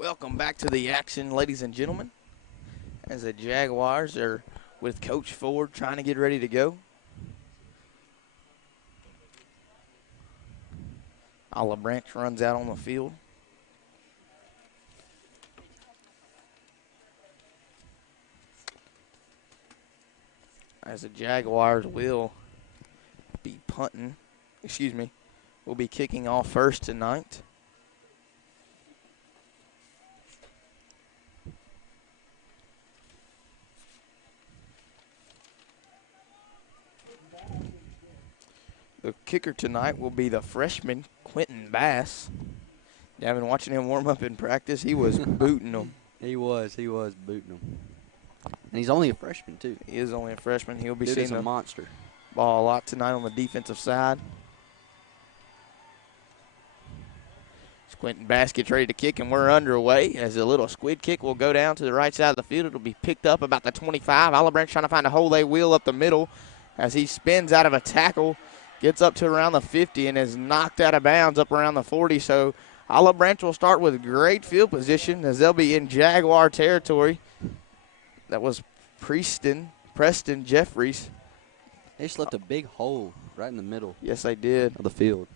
Welcome back to the action, ladies and gentlemen, as the Jaguars are with Coach Ford trying to get ready to go. Olive Branch runs out on the field. As the Jaguars will be will be kicking off first tonight. The kicker tonight will be the freshman, Quentin Bass. I've been watching him warm up in practice. He was booting them. He was booting them. And he's only a freshman, too. He is only a freshman. He'll be Dude seeing is a the monster. ball a lot tonight on the defensive side. Quentin Bass gets ready to kick, and we're underway as a little squid kick will go down to the right side of the field. It'll be picked up about the 25. Olive Branch trying to find a hole. They wheel up the middle as he spins out of a tackle, gets up to around the 50, and is knocked out of bounds up around the 40. So Olive Branch will start with great field position as they'll be in Jaguar territory. That was Preston Jeffries. They just left a big hole right in the middle Yes, they did. of the field.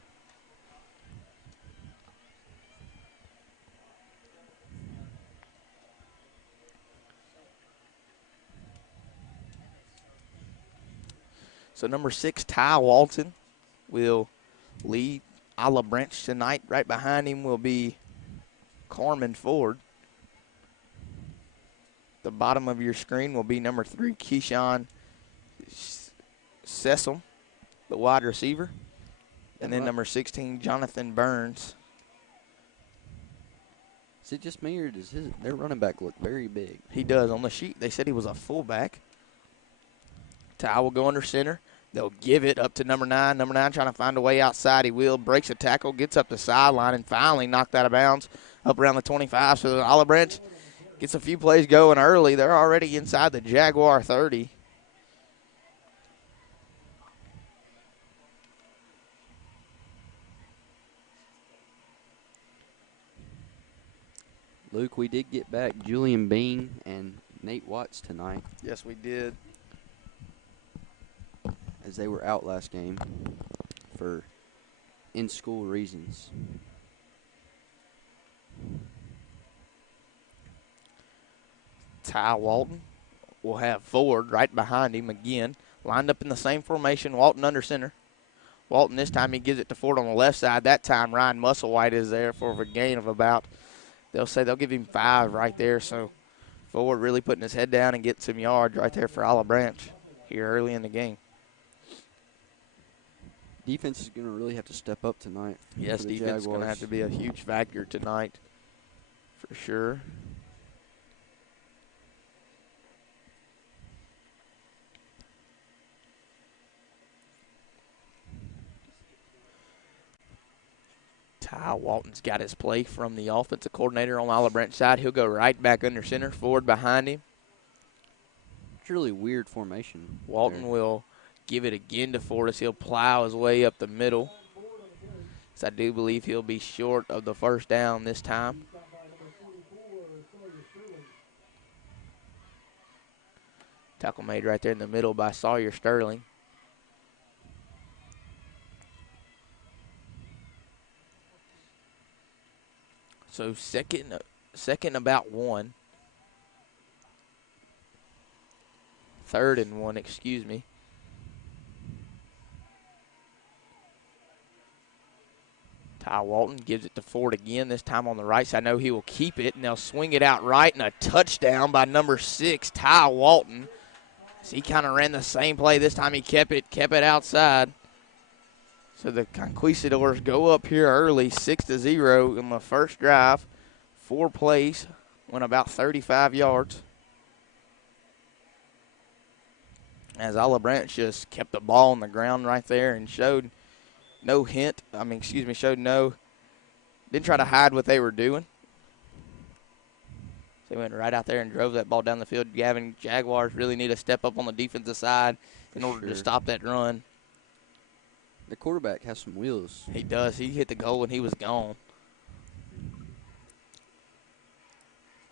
So number 6, Ty Walton, will lead Olive Branch tonight. Right behind him will be Carmen Ford. The bottom of your screen will be number 3, Keyshawn Sessom, the wide receiver. And then number 16, Jonathan Burns. Is it just me, or does their running back look very big? He does. On the sheet, they said he was a fullback. Ty will go under center. They'll give it up to number 9. Number 9 trying to find a way outside. He will. Breaks a tackle, gets up the sideline, and finally knocked out of bounds up around the 25. So Olive Branch gets a few plays going early. They're already inside the Jaguar 30. Luke, we did get back Julian Bean and Nate Watts tonight, Yes, we did. as they were out last game for in-school reasons. Ty Walton will have Ford right behind him again. Lined up in the same formation, Walton under center. Walton this time he gives it to Ford on the left side. That time Ryan Musselwhite is there for a gain of about, they'll say they'll give him 5 right there. So Ford really putting his head down and getting some yards right there for Olive Branch here early in the game. Defense is going to really have to step up tonight. Yes, for the defense is going to Jaguars. have to be a huge factor tonight for sure. Ty Walton's got his play from the offensive coordinator on Olive Branch side. He'll go right back under center, Ford behind him. It's a really weird formation. Walton there. will give it again to Ford as he'll plow his way up the middle. So I do believe he'll be short of the first down this time. Tackle made right there in the middle by Sawyer Sterling. So second about 1. 3rd and 1, excuse me. Ty Walton gives it to Ford again, this time on the right side. I know he will keep it, and they'll swing it out right, and a touchdown by number 6, Ty Walton. So he kind of ran the same play. This time he kept it outside. So the Conquistadors go up here early, 6-0 in the first drive. 4 plays, went about 35 yards. As Olive Branch just kept the ball on the ground right there and showed no didn't try to hide what they were doing. So they went right out there and drove that ball down the field. Gavin, Jaguars really need to step up on the defensive side in order to stop that run. The quarterback has some wheels. He does. He hit the goal and he was gone.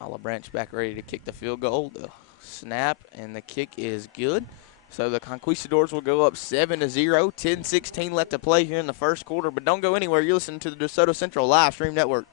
Olive Branch back ready to kick the field goal. The snap and the kick is good. So the Conquistadors will go up 7-0. 10-16 left to play here in the first quarter. But don't go anywhere. You're listening to the DeSoto Central Live Stream Network.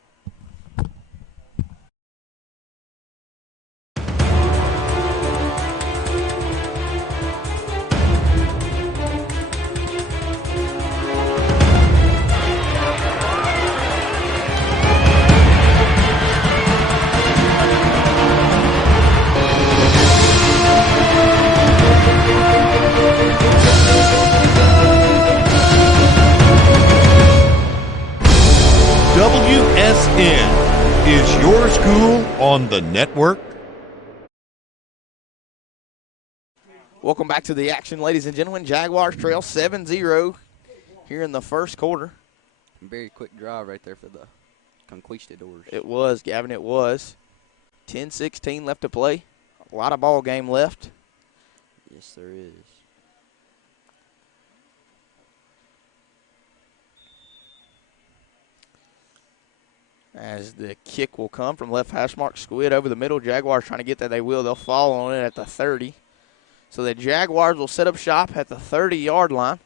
WSN is your school on the network. Welcome back to the action, ladies and gentlemen. Jaguars trail 7-0 here in the first quarter. Very quick drive right there for the Conquistadors. It was, Gavin, it was. 10-16 left to play. A lot of ball game left. Yes, there is. As the kick will come from left hash mark, Squid over the middle. Jaguars trying to get that. They will. They'll fall on it at the 30. So the Jaguars will set up shop at the 30-yard line.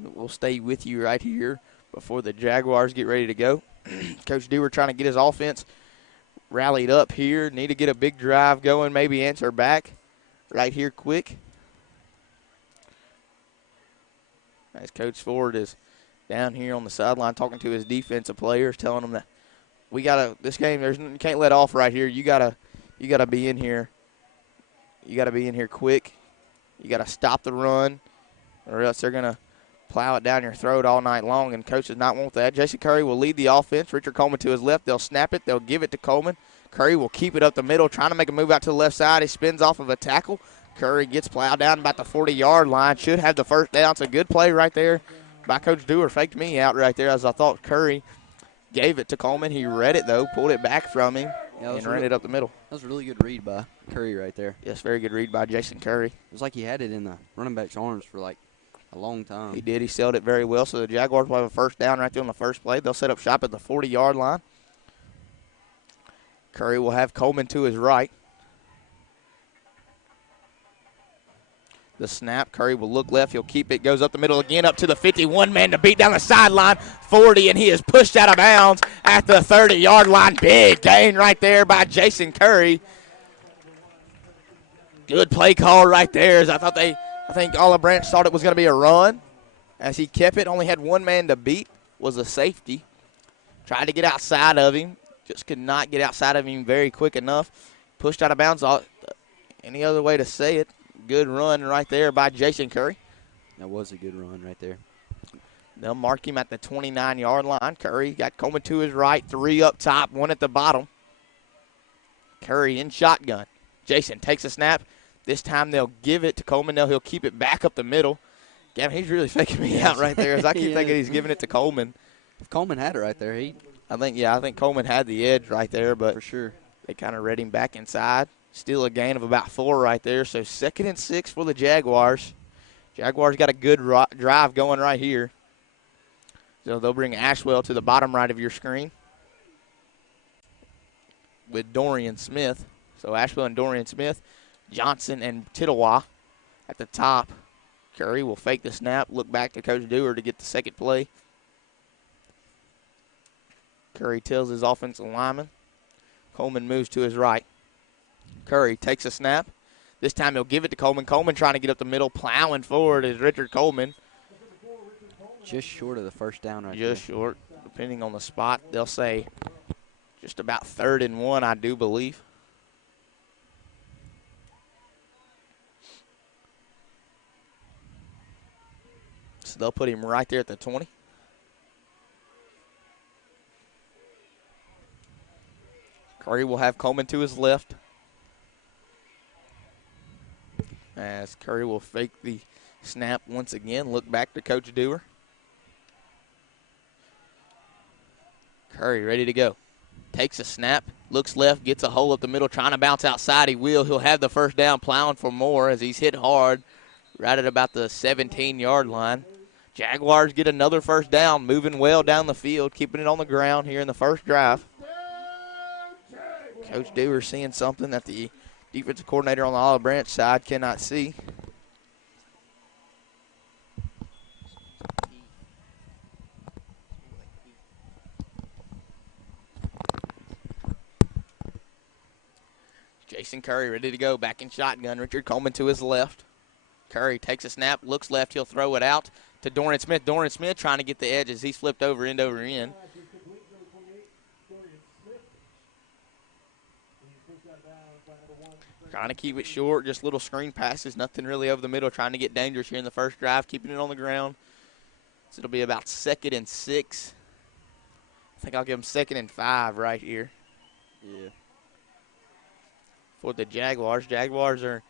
We'll stay with you right here before the Jaguars get ready to go. Coach Dewar trying to get his offense rallied up here. Need to get a big drive going, maybe answer back right here quick. As Coach Ford is down here on the sideline talking to his defensive players, telling them that this game, you can't let off right here. You gotta be in here. You gotta be in here quick. You gotta stop the run, or else they're gonna plow it down your throat all night long, and Coach does not want that. Jason Curry will lead the offense. Richard Coleman to his left. They'll snap it. They'll give it to Coleman. Curry will keep it up the middle, trying to make a move out to the left side. He spins off of a tackle. Curry gets plowed down about the 40-yard line. Should have the first down. It's a good play right there by Coach Dewar. Faked me out right there as I thought Curry gave it to Coleman. He read it, though, pulled it back from him, and ran it up the middle. That was a really good read by Curry right there. Yes, very good read by Jason Curry. It was like he had it in the running back's arms for like a long time. He did. He sailed it very well. So the Jaguars will have a first down right there on the first play. They'll set up shop at the 40-yard line. Curry will have Coleman to his right. The snap, Curry will look left. He'll keep it. Goes up the middle again, up to the 51 man to beat down the sideline. 40, and he is pushed out of bounds at the 30-yard line. Big gain right there by Jason Curry. Good play call right there. As I think Olive Branch thought it was going to be a run. As he kept it, only had one man to beat, was a safety. Tried to get outside of him. Just could not get outside of him very quick enough. Pushed out of bounds. Any other way to say it. Good run right there by Jason Curry. That was a good run right there. They'll mark him at the 29-yard line. Curry got Coleman to his right, 3 up top, 1 at the bottom. Curry in shotgun. Jason takes a snap. This time they'll give it to Coleman. He'll keep it back up the middle. Gavin, he's really faking me out right there as I keep thinking he's giving it to Coleman. If Coleman had it right there, I think Coleman had the edge right there, but for sure they kind of read him back inside. Still a gain of about 4 right there. So 2nd and 6 for the Jaguars. Jaguars got a good drive going right here. So they'll bring Ashwell to the bottom right of your screen with Dorian Smith. So Ashwell and Dorian Smith, Johnson and Tittawa at the top. Curry will fake the snap, look back to Coach Dewar to get the second play. Curry tells his offensive lineman. Coleman moves to his right. Curry takes a snap. This time he'll give it to Coleman. Coleman trying to get up the middle, plowing forward is Richard Coleman. Just short of the first down right there. Just short, depending on the spot. They'll say just about 3rd and 1, I do believe. So they'll put him right there at the 20. Curry will have Coleman to his left. As Curry will fake the snap once again. Look back to Coach Dewar. Curry ready to go. Takes a snap, looks left, gets a hole up the middle, trying to bounce outside. He will. He'll have the first down, plowing for more as he's hit hard right at about the 17-yard line. Jaguars get another first down, moving well down the field, keeping it on the ground here in the first drive. Coach Dewar seeing something that the defensive coordinator on the Olive Branch side cannot see. Jason Curry ready to go, back in shotgun. Richard Coleman to his left. Curry takes a snap, looks left, he'll throw it out to Dorian Smith. Dorian Smith trying to get the edge as he's flipped over end over end. Trying to keep it short, just little screen passes, nothing really over the middle, trying to get dangerous here in the first drive, keeping it on the ground. So it'll be about 2nd and 6. I think I'll give them 2nd and 5 right here. Yeah. For the Jaguars. Jaguars are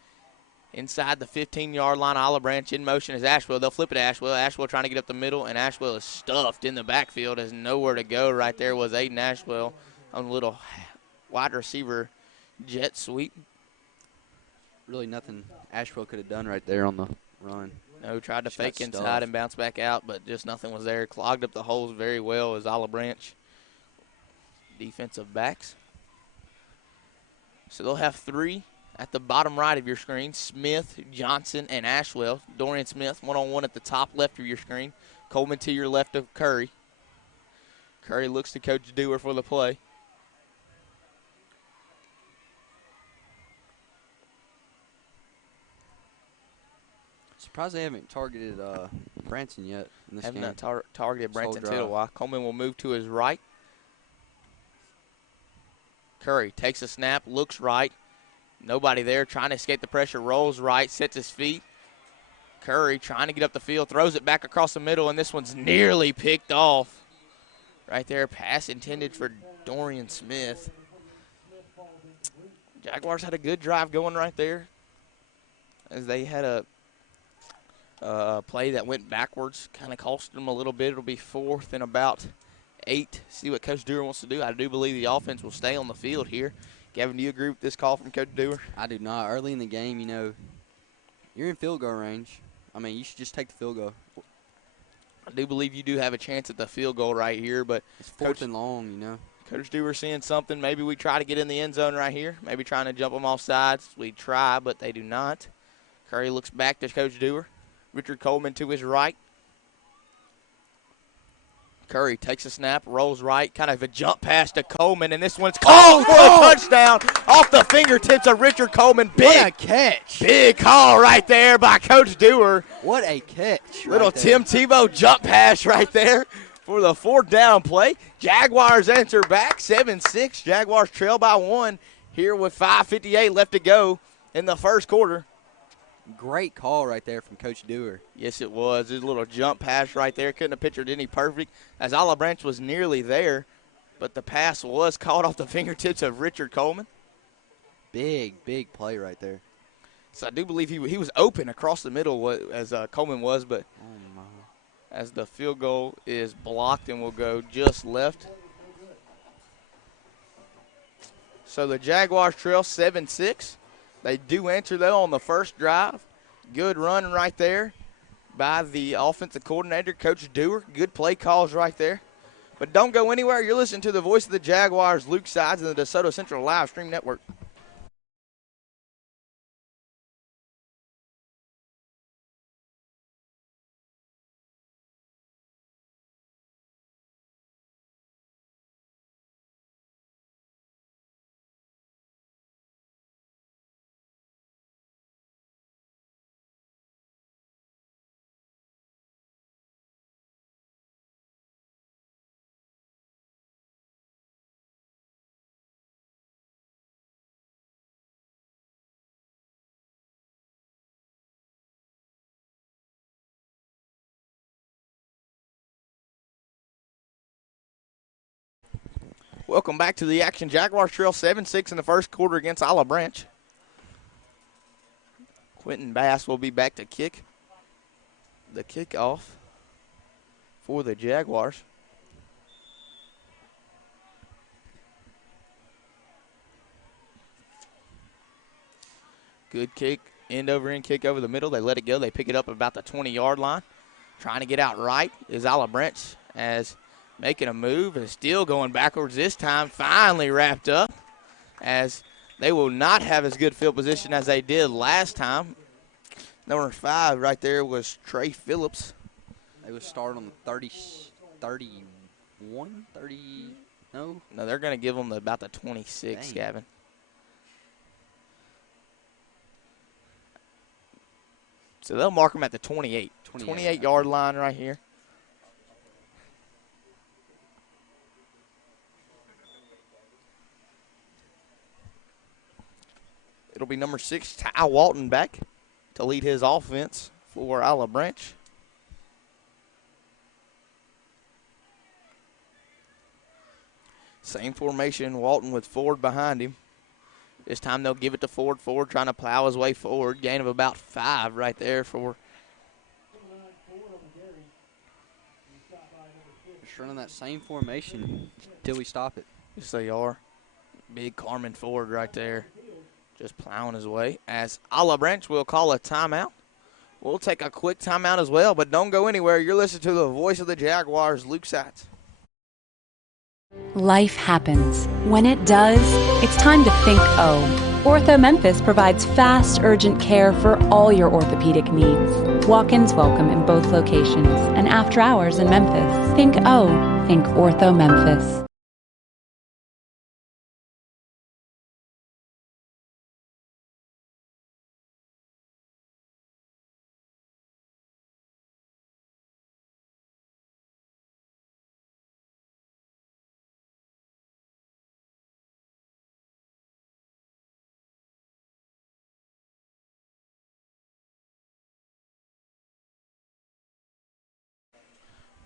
inside the 15-yard line. Olive Branch in motion is Ashwell. They'll flip it to Ashwell. Ashwell trying to get up the middle, and Ashwell is stuffed in the backfield. Has nowhere to go. Right there was Aiden Ashwell on a little wide receiver jet sweep. Really nothing Ashwell could have done right there on the run. No, tried to Just got fake inside stuffed. and bounce back out, but just nothing was there. Clogged up the holes very well as Olive Branch defensive backs. So they'll have 3 at the bottom right of your screen. Smith, Johnson, and Ashwell. Dorian Smith, one-on-one at the top left of your screen. Coleman to your left of Curry. Curry looks to Coach Dewar for the play. Surprised they haven't targeted Branson yet in this Have game. not targeted This whole Branson drive. Tidwell. Coleman will move to his right. Curry takes a snap, looks right. Nobody there, trying to escape the pressure, rolls right, sets his feet. Curry trying to get up the field, throws it back across the middle, and this one's nearly picked off. Right there, pass intended for Dorian Smith. Jaguars had a good drive going right there as they had a play that went backwards, kind of cost them a little bit. It'll be 4th and about 8. See what Coach Dewar wants to do. I do believe the offense will stay on the field here. Gavin, do you agree with this call from Coach Dewar? I do not. Early in the game, you're in field goal range. I mean, you should just take the field goal. I do believe you do have a chance at the field goal right here, but It's 4th and long, Coach Dewar seeing something. Maybe we try to get in the end zone right here. Maybe trying to jump them off sides. We try, but they do not. Curry looks back to Coach Dewar. Richard Coleman to his right. Curry takes a snap, rolls right, kind of a jump pass to Coleman, and this one's called for a touchdown off the fingertips of Richard Coleman. What a catch. Big call right there by Coach Dewar. What a catch. Little right there. Tim Tebow jump pass right there for the 4th down play. Jaguars enter back, 7-6. Jaguars trail by 1 here with 5:58 left to go in the first quarter. Great call right there from Coach Dewar. Yes, it was. There's a little jump pass right there. Couldn't have pictured any perfect as Olive Branch was nearly there, but the pass was caught off the fingertips of Richard Coleman. Big, big play right there. So I do believe he was open across the middle as Coleman was, but Oh, my. as the field goal is blocked and will go just left. So the Jaguars trail 7-6. They do enter, though, on the first drive. Good run right there by the offensive coordinator, Coach Dewar. Good play calls right there. But don't go anywhere. You're listening to the voice of the Jaguars, Luke Sides, and the DeSoto Central Live Stream Network. Welcome back to the action. Jaguars trail 7-6 in the first quarter against Olive Branch. Quentin Bass will be back to kick the kickoff for the Jaguars. Good kick, end over end kick over the middle. They let it go. They pick it up about the 20-yard line. Trying to get out right is Olive Branch as making a move and still going backwards this time. Finally wrapped up as they will not have as good field position as they did last time. Number 5 right there was Trey Phillips. They would start on the 31, 30, no? No, they're going to give them about the 26, Dang. Gavin. So they'll mark them at the 28. 28-yard line right here. It'll be number 6, Ty Walton, back to lead his offense for Olive Branch. Same formation, Walton with Ford behind him. This time they'll give it to Ford. Ford trying to plow his way forward. Gain of about 5 right there for. Just running that same formation till we stop it. Yes, they are. Big Carmen Ford right there. Just plowing his way. As Olive Branch will call a timeout. We'll take a quick timeout as well, but don't go anywhere. You're listening to the voice of the Jaguars, Luke Satz. Life happens. When it does, it's time to think O. Ortho Memphis provides fast, urgent care for all your orthopedic needs. Walk-ins welcome in both locations and after hours in Memphis. Think O. Think Ortho Memphis.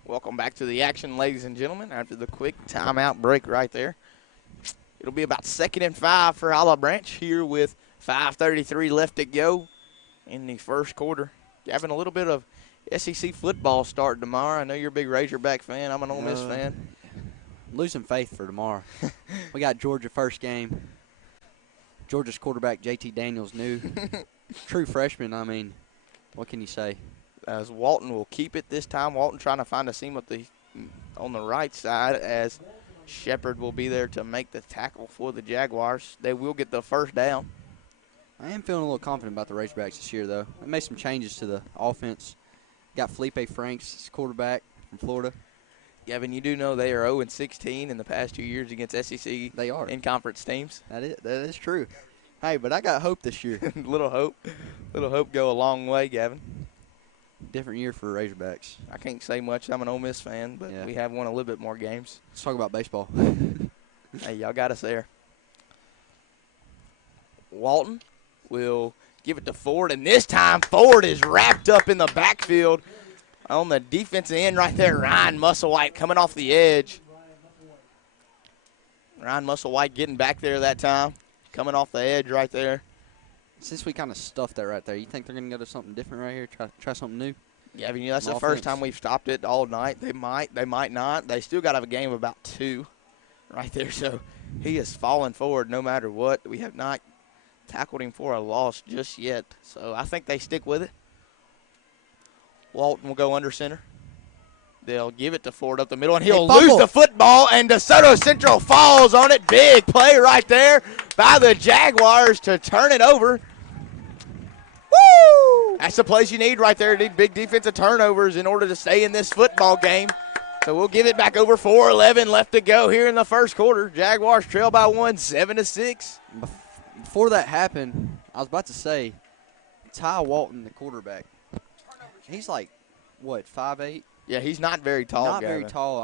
Welcome back to the action, ladies and gentlemen, after the quick timeout break right there. It'll be about 2nd and 5 for Olive Branch here with 5:33 left to go in the first quarter. Having a little bit of SEC football starting tomorrow. I know you're a big Razorback fan. I'm an Ole Miss fan. Losing faith for tomorrow. We got Georgia first game. Georgia's quarterback, JT Daniels, new. True freshman, I mean, what can you say? As Walton will keep it this time. Walton trying to find a seam on the right side as Shepard will be there to make the tackle for the Jaguars. They will get the first down. I am feeling a little confident about the Razorbacks this year, though. They made some changes to the offense. Got Felipe Franks, as quarterback from Florida. Gavin, you do know they are 0-16 in the past 2 years against SEC They are. in-conference teams. That is true. Hey, but I got hope this year. Little hope go a long way, Gavin. Different year for Razorbacks. I can't say much. I'm an Ole Miss fan, but Yeah. we have won a little bit more games. Let's talk about baseball. Hey, y'all got us there. Walton will give it to Ford, and this time Ford is wrapped up in the backfield on the defensive end right there. Ryan Musselwhite coming off the edge. Ryan Musselwhite getting back there that time, coming off the edge right there. Since we kind of stuffed that right there, you think they're going to go to something different right here, try something new? Yeah, I mean, that's the Offense. first time we've stopped it all night. They might not. They still got to have a game of about 2 right there. So he is falling forward no matter what. We have not tackled him for a loss just yet. So I think they stick with it. Walton will go under center. They'll give it to Ford up the middle, and he'll lose the football, and DeSotoCentral falls on it. Big play right there by the Jaguars to turn it over. Woo! That's the plays you need right there. You need big defensive turnovers in order to stay in this football game. So we'll give it back over. 4:11 left to go here in the first quarter. Jaguars trail by 1, 7-6. Before that happened, I was about to say, Ty Walton, the quarterback, he's like, what, 5'8"? Yeah, he's not very tall. Not Gavin. very tall.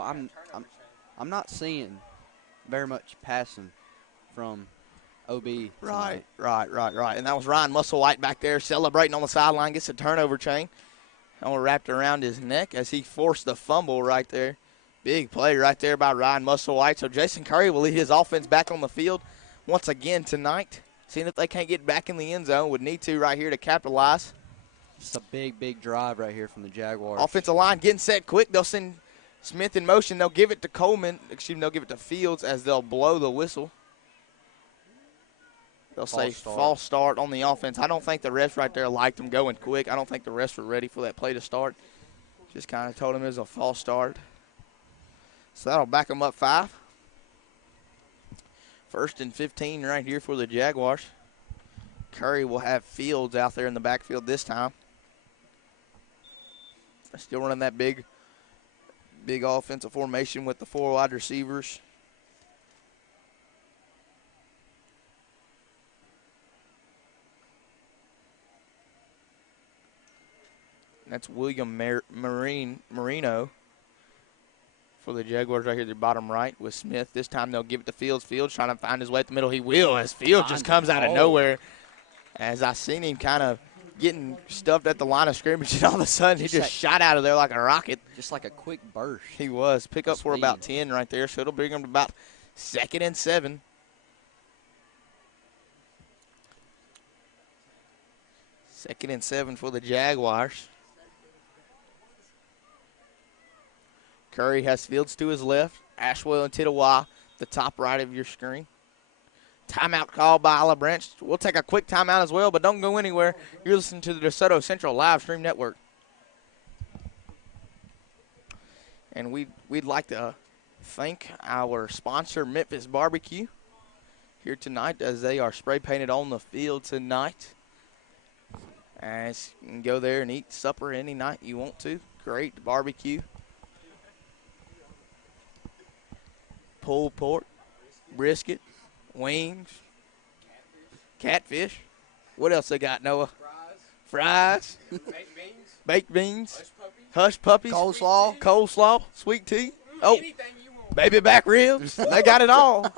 I'm not seeing very much passing from OB. Right. And that was Ryan Musselwhite back there celebrating on the sideline. Gets a turnover chain. And wrapped around his neck as he forced the fumble right there. Big play right there by Ryan Musselwhite. So Jason Curry will lead his offense back on the field once again tonight. Seeing if they can't get back in the end zone. Would need to right here to capitalize. It's a big drive right here from the Jaguars. Offensive line getting set quick. They'll send Smith in motion. They'll give it to Coleman. They'll give it to Fields as they'll blow the whistle. They'll say false start on the offense. I don't think the refs right there liked them going quick. I don't think the refs were ready for that play to start. Just kind of told him it was a false start. So that'll back them up 5. 1st and 15 right here for the Jaguars. Curry will have Fields out there in the backfield this time. Still running that big offensive formation with the 4 wide receivers. That's William Marino for the Jaguars right here at the bottom right with Smith. This time they'll give it to Fields. Fields trying to find his way at the middle. He will as Fields just comes out of nowhere. As I seen him kind of getting stuffed at the line of scrimmage, and all of a sudden he just shot out of there like a rocket. Just like a quick burst. He was. Pick up for about 10 right there, so it'll bring him to about 2nd and 7. Second and 7 for the Jaguars. Curry has Fields to his left. Ashwell and Tittawa, the top right of your screen. Timeout called by Olive Branch. We'll take a quick timeout as well, but don't go anywhere. You're listening to the DeSoto Central live stream network. And we'd like to thank our sponsor, Memphis Barbecue, here tonight as they are spray painted on the field tonight. As you can go there and eat supper any night you want to. Great barbecue. Pulled pork, brisket, wings, catfish. What else they got, Noah? Fries. Baked beans. Hush puppies. Coleslaw. Sweet tea. Oh, baby back ribs. They got it all.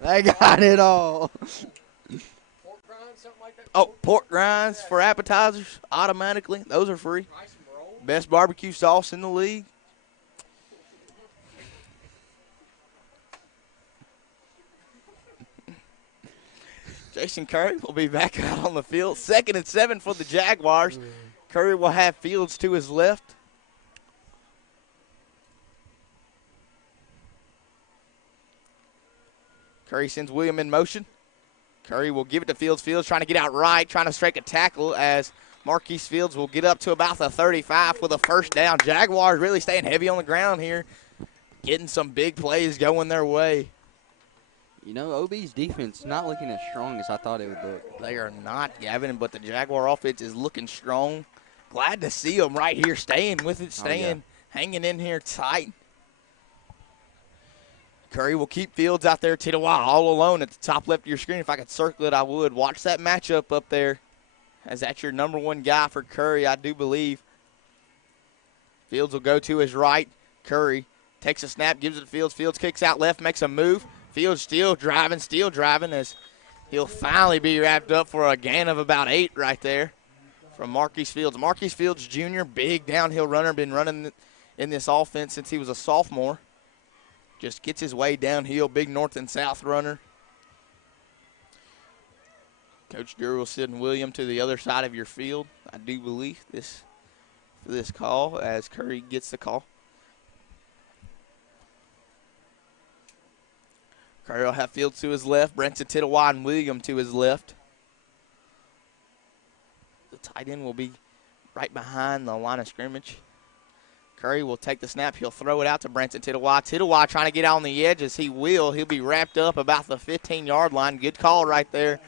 They got it all. Oh, pork rinds for appetizers automatically. Those are free. Best barbecue sauce in the league. Jason Curry will be back out on the field. 2nd and 7 for the Jaguars. Curry will have Fields to his left. Curry sends William in motion. Curry will give it to Fields. Fields trying to get out right, trying to strike a tackle as Marquise Fields will get up to about the 35 for the first down. Jaguars really staying heavy on the ground here, getting some big plays going their way. You know, OB's defense not looking as strong as I thought it would look. They are not, Gavin, but the Jaguar offense is looking strong. Glad to see them right here staying with it, hanging in here tight. Curry will keep Fields out there, Tittawa all alone at the top left of your screen. If I could circle it, I would. Watch that matchup up there, as that's your number 1 guy for Curry, I do believe. Fields will go to his right. Curry takes a snap, gives it to Fields. Fields kicks out left, makes a move. Fields still driving as he'll finally be wrapped up for a gain of about 8 right there from Marquise Fields. Marquise Fields Jr., big downhill runner, been running in this offense since he was a sophomore. Just gets his way downhill, big north and south runner. Coach Durr will send William to the other side of your field, I do believe, for this call as Curry gets the call. Curry will have Fields to his left, Brenton Tittawa and William to his left. The tight end will be right behind the line of scrimmage. Curry will take the snap. He'll throw it out to Brenton Tittawa. Tittawa trying to get out on the edge as he will. He'll be wrapped up about the 15-yard line. Good call right there.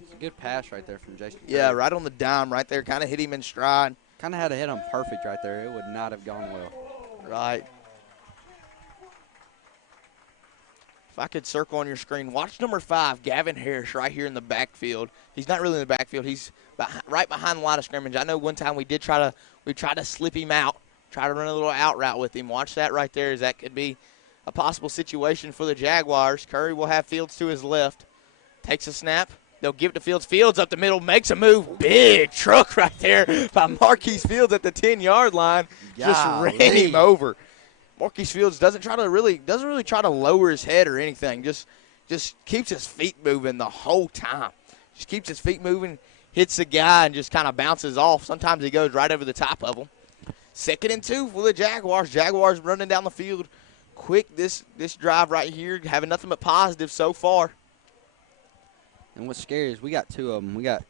It's a good pass right there from Jason Curry. Yeah, right on the dime right there. Kind of hit him in stride. Kind of had to hit him perfect right there. It would not have gone well. Right. If I could circle on your screen, watch number 5, Gavin Harris, right here in the backfield. He's not really in the backfield. He's right behind the line of scrimmage. I know one time we tried to slip him out, try to run a little out route with him. Watch that right there, as that could be a possible situation for the Jaguars. Curry will have Fields to his left. Takes a snap. They'll give it to Fields. Fields up the middle, makes a move. Big truck right there by Marquise Fields at the 10-yard line. Just ran him over. Marquise Fields doesn't really try to lower his head or anything. Just keeps his feet moving the whole time. Just keeps his feet moving, hits the guy, and just kind of bounces off. Sometimes he goes right over the top of him. 2nd and 2 for the Jaguars. Jaguars running down the field quick this drive right here, having nothing but positive so far. And what's scary is we got 2 of them. We got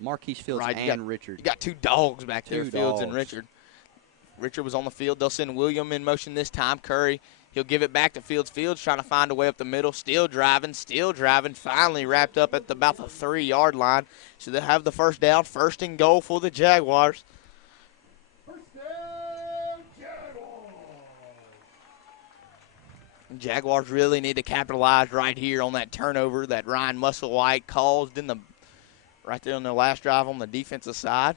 Marquise Fields and Richard. You got 2 dogs back there, Fields and Richard. Richard was on the field. They'll send William in motion this time. Curry, he'll give it back to Fields. Fields trying to find a way up the middle. Still driving. Finally wrapped up at about the 3-yard line. So they'll have the first down. First and goal for the Jaguars. Jaguars really need to capitalize right here on that turnover that Ryan Musselwhite caused right there on their last drive on the defensive side.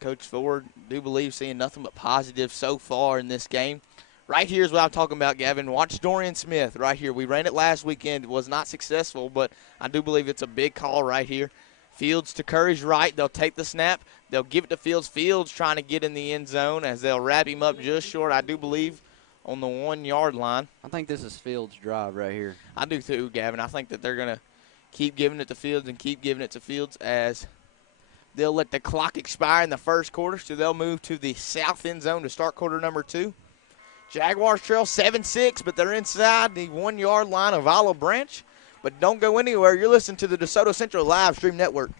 Coach Ford, do believe, seeing nothing but positive so far in this game. Right here is what I'm talking about, Gavin. Watch Dorian Smith right here. We ran it last weekend. It was not successful, but I do believe it's a big call right here. Fields to Curry's right. They'll take the snap. They'll give it to Fields. Fields trying to get in the end zone as they'll wrap him up just short, I do believe, on the 1-yard line. I think this is Fields' drive right here. I do too, Gavin. I think that they're going to keep giving it to Fields and keep giving it to Fields as they'll let the clock expire in the first quarter, so they'll move to the south end zone to start quarter number 2. Jaguars trail 7-6, but they're inside the 1-yard line of Olive Branch. But don't go anywhere. You're listening to the DeSoto Central Live Stream Network.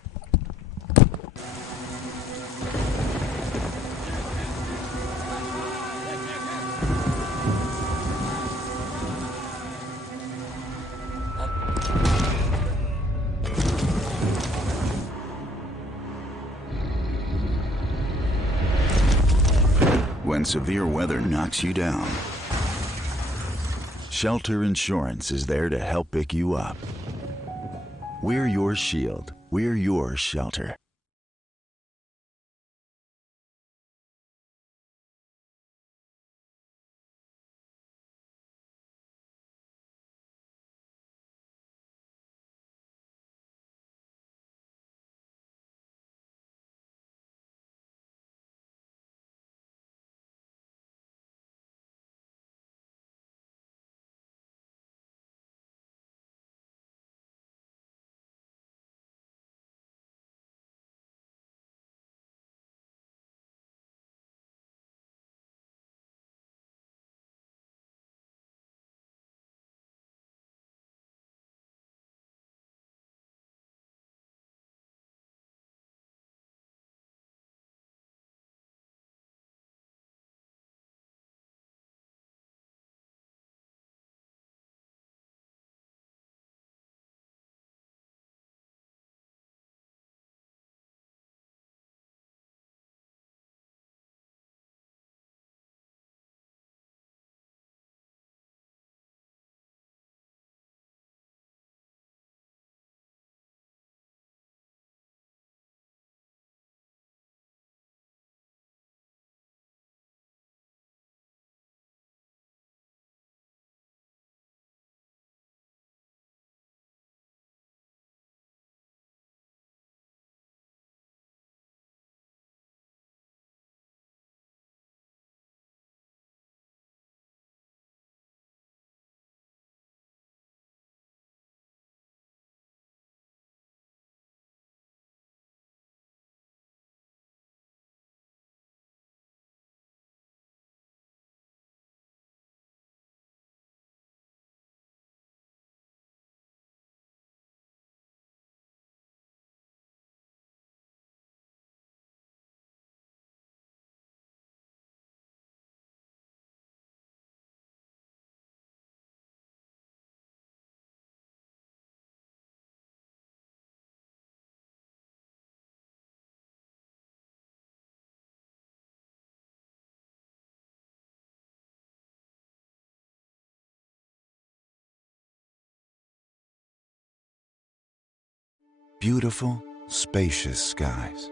When severe weather knocks you down, Shelter Insurance is there to help pick you up. We're your shield. We're your shelter. Beautiful, spacious skies.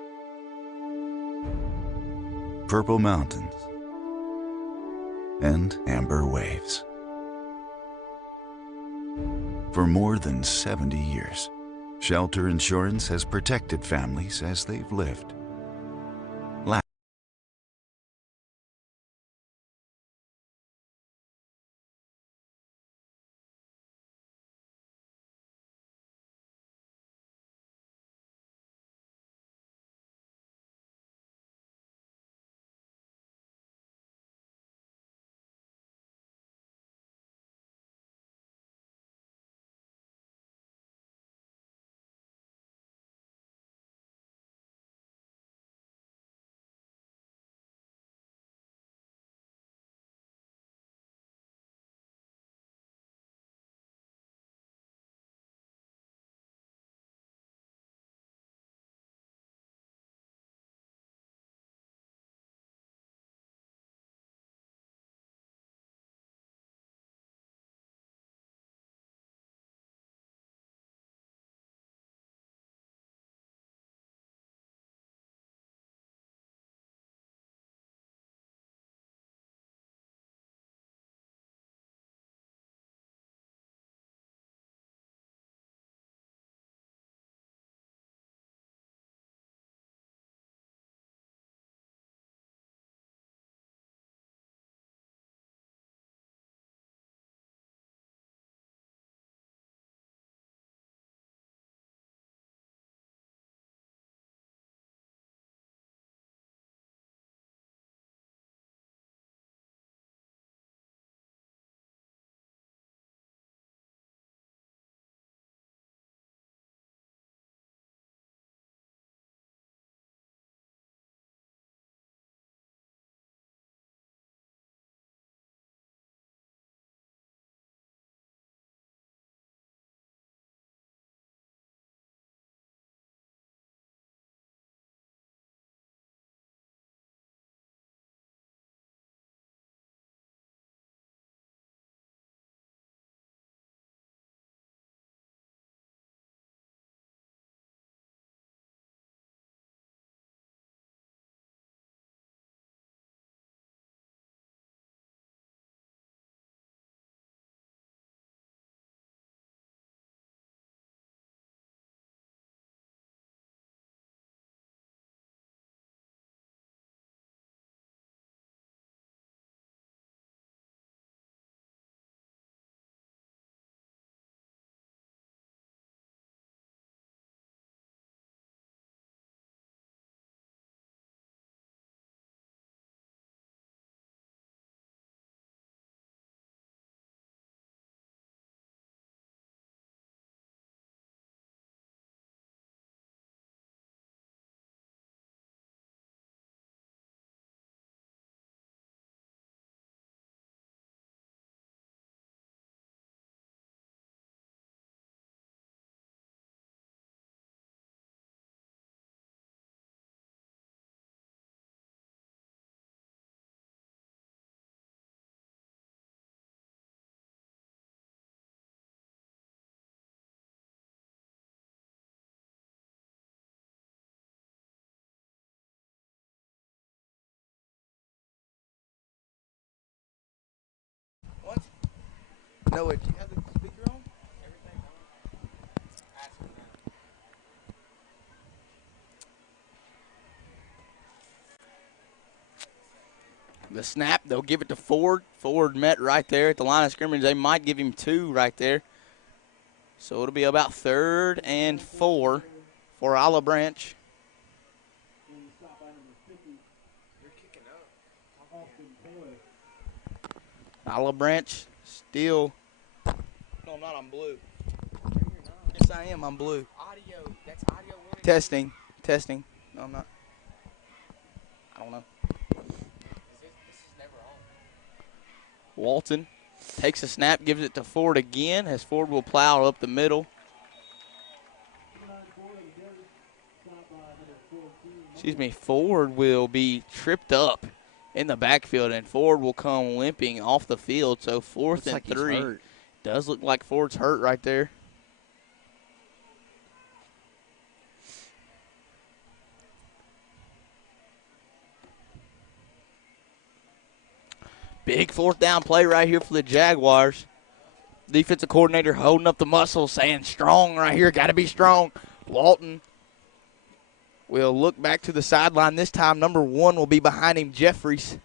Purple mountains and amber waves. For more than 70 years, Shelter Insurance has protected families as they've lived. Noah, do you have the speaker on? The snap, they'll give it to Ford. Ford met right there at the line of scrimmage. They might give him 2 right there. So it'll be about 3rd and 4 for Olive Branch. Olive Branch still. No, I'm not. I'm blue. Yes, I am. I'm blue. Audio. That's audio. Testing. Testing. No, I'm not. I don't know. This is never on. Walton takes a snap, gives it to Ford again, as Ford will plow up the middle. Excuse me, Ford will be tripped up in the backfield, and Ford will come limping off the field. So 4th and 3. Does look like Ford's hurt right there. Big 4th down play right here for the Jaguars. Defensive coordinator holding up the muscle, saying strong right here, got to be strong. Walton will look back to the sideline. This time, number 1 will be behind him, Jeffries.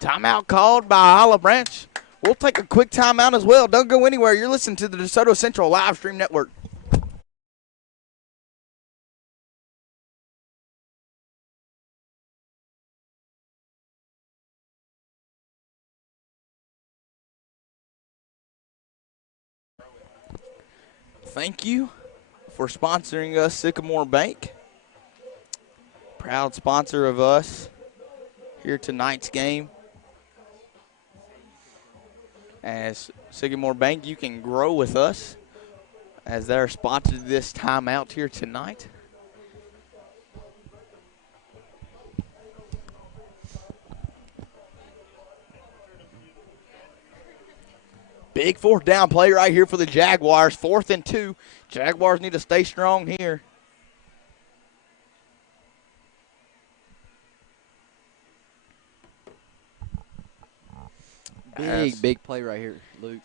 Timeout called by Olive Branch. We'll take a quick timeout as well. Don't go anywhere. You're listening to the DeSoto Central Live Stream Network. Thank you for sponsoring us, Sycamore Bank. Proud sponsor of us here tonight's game. As Sycamore Bank, you can grow with us as they're sponsored this timeout here tonight. Big 4th down play right here for the Jaguars. 4th and 2. Jaguars need to stay strong here. Big play right here, Luke,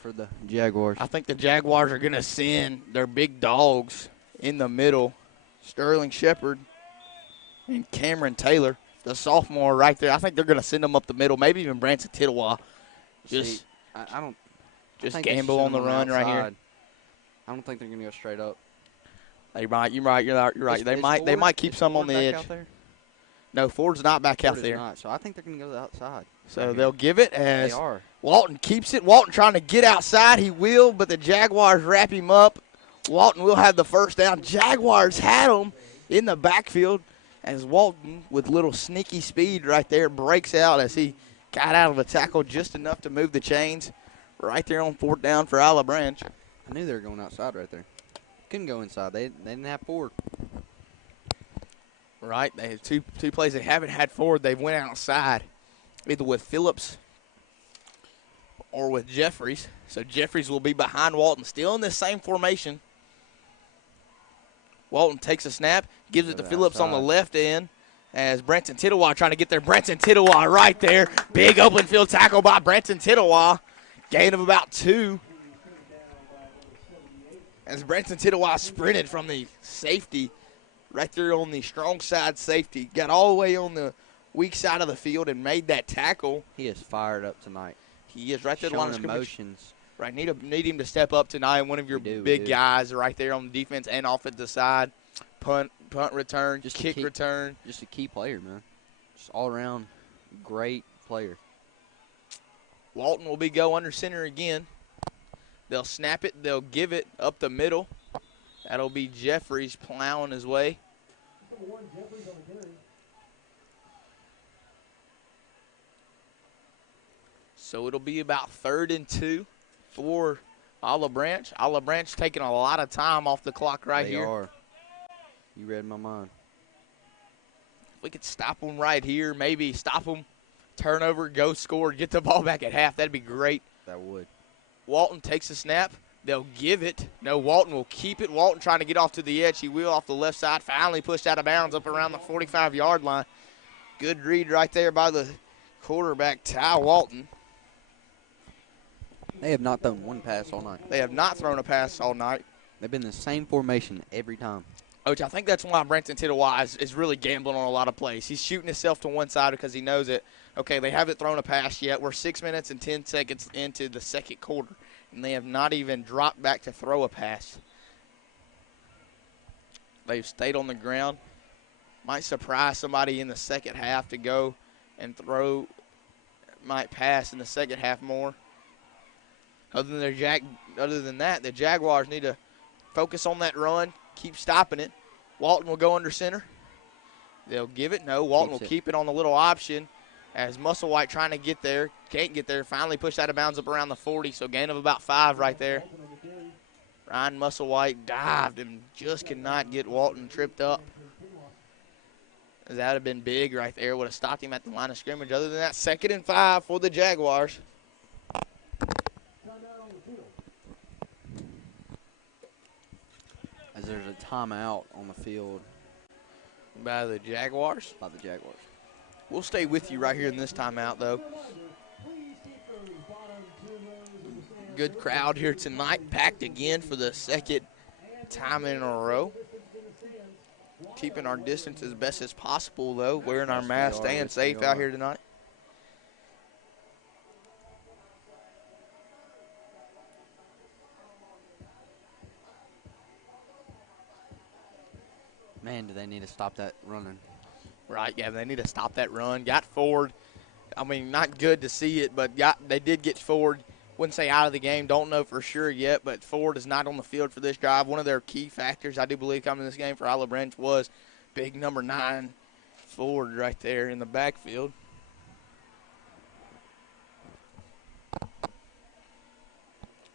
for the Jaguars. I think the Jaguars are going to send their big dogs in the middle. Sterling Shepard and Cameron Taylor, the sophomore right there. I think they're going to send them up the middle, maybe even Branson Tittawa. Just I think gamble on the run right here. I don't think they're going to go straight up. You're right. They might keep some on the edge. Out there? No, Ford's not back out there. Not, so I think they're going to go to the outside. So they'll give it as they are. Walton keeps it. Walton trying to get outside. He will, but the Jaguars wrap him up. Walton will have the first down. Jaguars had him in the backfield as Walton, with little sneaky speed right there, breaks out as he got out of a tackle just enough to move the chains right there on 4th down for Olive Branch. I knew they were going outside right there. Couldn't go inside. They didn't have Ford. Right, they have two plays they haven't had Ford. They've went outside, either with Phillips or with Jeffries. So Jeffries will be behind Walton, still in this same formation. Walton takes a snap, gives it to Phillips on the left end as Branson Tittawa trying to get there. Branson Tittawa right there. Big open field tackle by Branson Tittawa. Gain of about 2. As Branson Tittawa sprinted from the safety right there on the strong side safety, got all the way on the weak side of the field and made that tackle. He is fired up tonight. He is right there. Showing emotions. Right, need him to step up tonight. One of your big guys right there on the defense and offensive side. Punt return, kick return. Just a key player, man. Just all around great player. Walton will be go under center again. They'll snap it. They'll give it up the middle. That'll be Jeffries plowing his way. So it'll be about 3rd and 2 for Olive Branch. Olive Branch taking a lot of time off the clock right here. They are. You read my mind. If we could stop them right here, maybe stop them, turnover, go score, get the ball back at half, that'd be great. That would. Walton takes a snap. They'll give it. No, Walton will keep it. Walton trying to get off to the edge. He will off the left side. Finally pushed out of bounds up around the 45-yard line. Good read right there by the quarterback, Ty Walton. They have not thrown one pass all night. They have not thrown a pass all night. They've been the same formation every time. Which I think that's why Brenton Tittawa is really gambling on a lot of plays. He's shooting himself to one side because he knows that, okay, they haven't thrown a pass yet. We're 6 minutes and 10 seconds into the second quarter, and they have not even dropped back to throw a pass. They've stayed on the ground. Might surprise somebody in the second half to go and throw, might pass in the second half more. Other than that, the Jaguars need to focus on that run, keep stopping it. Walton will go under center. They'll give it. No, Walton will keep it on the little option as Musselwhite trying to get there. Can't get there. Finally pushed out of bounds up around the 40, so gain of about 5 right there. Ryan Musselwhite dived and just could not get Walton tripped up. That would have been big right there. Would have stopped him at the line of scrimmage. Other than that, 2nd and 5 for the Jaguars. As there's a timeout on the field By the Jaguars. by the Jaguars. We'll stay with you right here in this timeout, though. Good crowd here tonight. Packed again for the second time in a row. Keeping our distance as best as possible, though. Wearing our masks, staying safe out here tonight. Man, do they need to stop that running. Right, yeah, they need to stop that run. Got forward. I mean, not good to see it, but they did get forward. Wouldn't say out of the game. Don't know for sure yet, but Ford is not on the field for this drive. One of their key factors, I do believe, coming to this game for Olive Branch was big number 9 Ford right there in the backfield.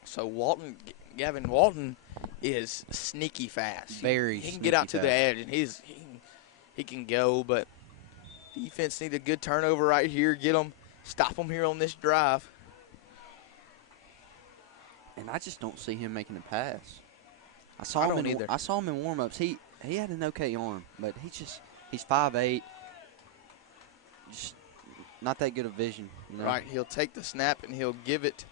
So Gavin Walton is sneaky fast. He can get out to the edge, and he can go, but defense need a good turnover right here. Stop them here on this drive. And I just don't see him making a pass. I saw him in warm-ups. He had an okay arm, but he's 5'8". Just not that good of vision. You know? Right, he'll take the snap and he'll give it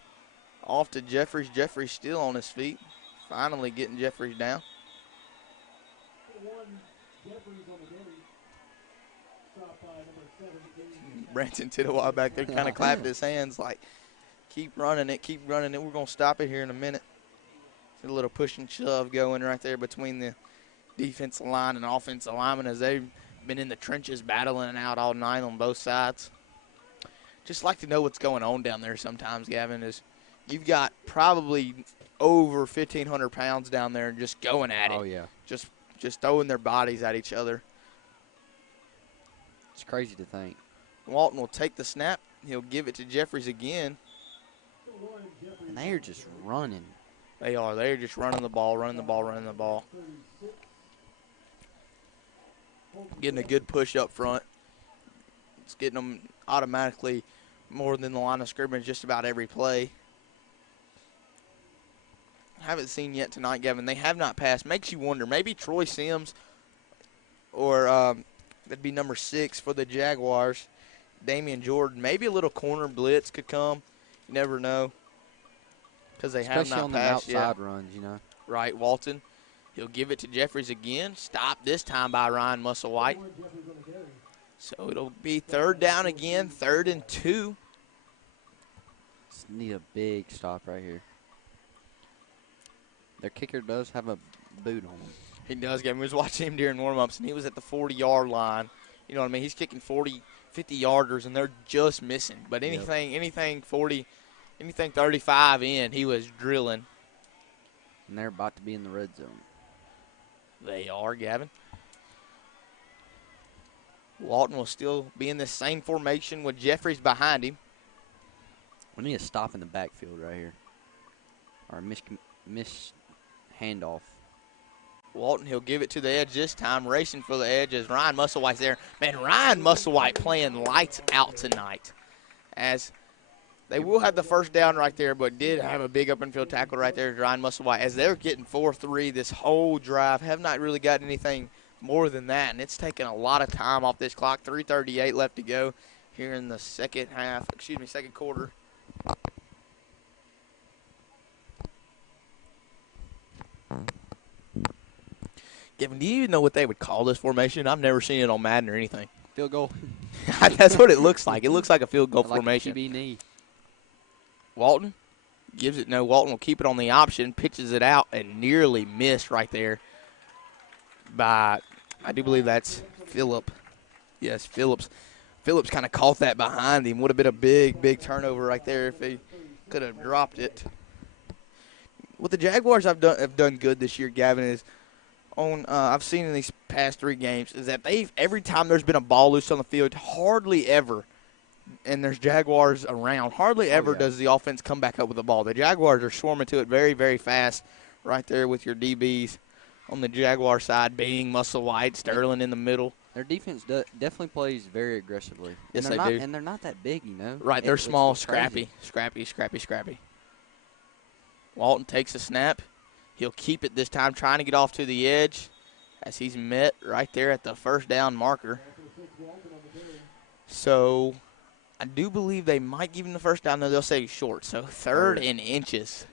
off to Jeffries. Jeffries still on his feet. Finally getting Jeffries down. Branson Tittawa back there kind of clapping his hands like, keep running it. We're going to stop it here in a minute. A little push and shove going right there between the defensive line and offensive linemen as they've been in the trenches battling it out all night on both sides. Just like to know what's going on down there sometimes, Gavin, is you've got probably over 1,500 pounds down there and just going at it. Oh, yeah. Just throwing their bodies at each other. It's crazy to think. Walton will take the snap. He'll give it to Jeffries again. And they are just running. They are. They're just running the ball. Getting a good push up front. It's getting them automatically more than the line of scrimmage just about every play. Haven't seen yet tonight, Gavin. They have not passed. Makes you wonder. Maybe Troy Sims or that'd be number 6 for the Jaguars, Damian Jordan. Maybe a little corner blitz could come. You never know. Because they have not passed yet. Especially on the outside runs, you know. Right, Walton. He'll give it to Jeffries again. Stopped this time by Ryan Musselwhite. So it'll be 3rd down again, 3rd and 2. Just need a big stop right here. Their kicker does have a boot on him. He does, Gavin. We was watching him during warm-ups, and he was at the 40-yard line. You know what I mean? He's kicking 40, 50-yarders, and they're just missing. But anything 40, anything 35 in, he was drilling. And they're about to be in the red zone. They are, Gavin. Walton will still be in the same formation with Jeffries behind him. We need a stop in the backfield right here. Or miss handoff. Walton, he'll give it to the edge this time, racing for the edge as Ryan Musselwhite's there. Man, Ryan Musselwhite playing lights out tonight. As they will have the 1st down right there, but did have a big up and field tackle right there to Ryan Musselwhite. As they're getting 4-3 this whole drive, have not really got anything more than that, and it's taking a lot of time off this clock. 3:38 left to go here in the second quarter. Kevin, do you know what they would call this formation? I've never seen it on Madden or anything. Field goal. That's what it looks like. It looks like a field goal like formation. A QB knee. Walton gives it. No, Walton will keep it on the option, pitches it out, and nearly missed right there by, I do believe that's Phillip. Yes, Phillips. Phillips kind of caught that behind him. Would have been a big, big turnover right there if he could have dropped it. What the Jaguars have done good this year, Gavin, is I've seen in these past 3 games is that every time there's been a ball loose on the field, hardly ever, and there's Jaguars around, hardly ever does the offense come back up with the ball. The Jaguars are swarming to it very, very fast right there with your DBs on the Jaguar side, Bing, Muscle White, Sterling in the middle. Their defense definitely plays very aggressively. Yes, they do. And they're not that big, you know. Right, they're small, scrappy. Walton takes a snap. He'll keep it this time, trying to get off to the edge as he's met right there at the first down marker. So I do believe they might give him the first down, though they'll say he's short. So 3rd and inches.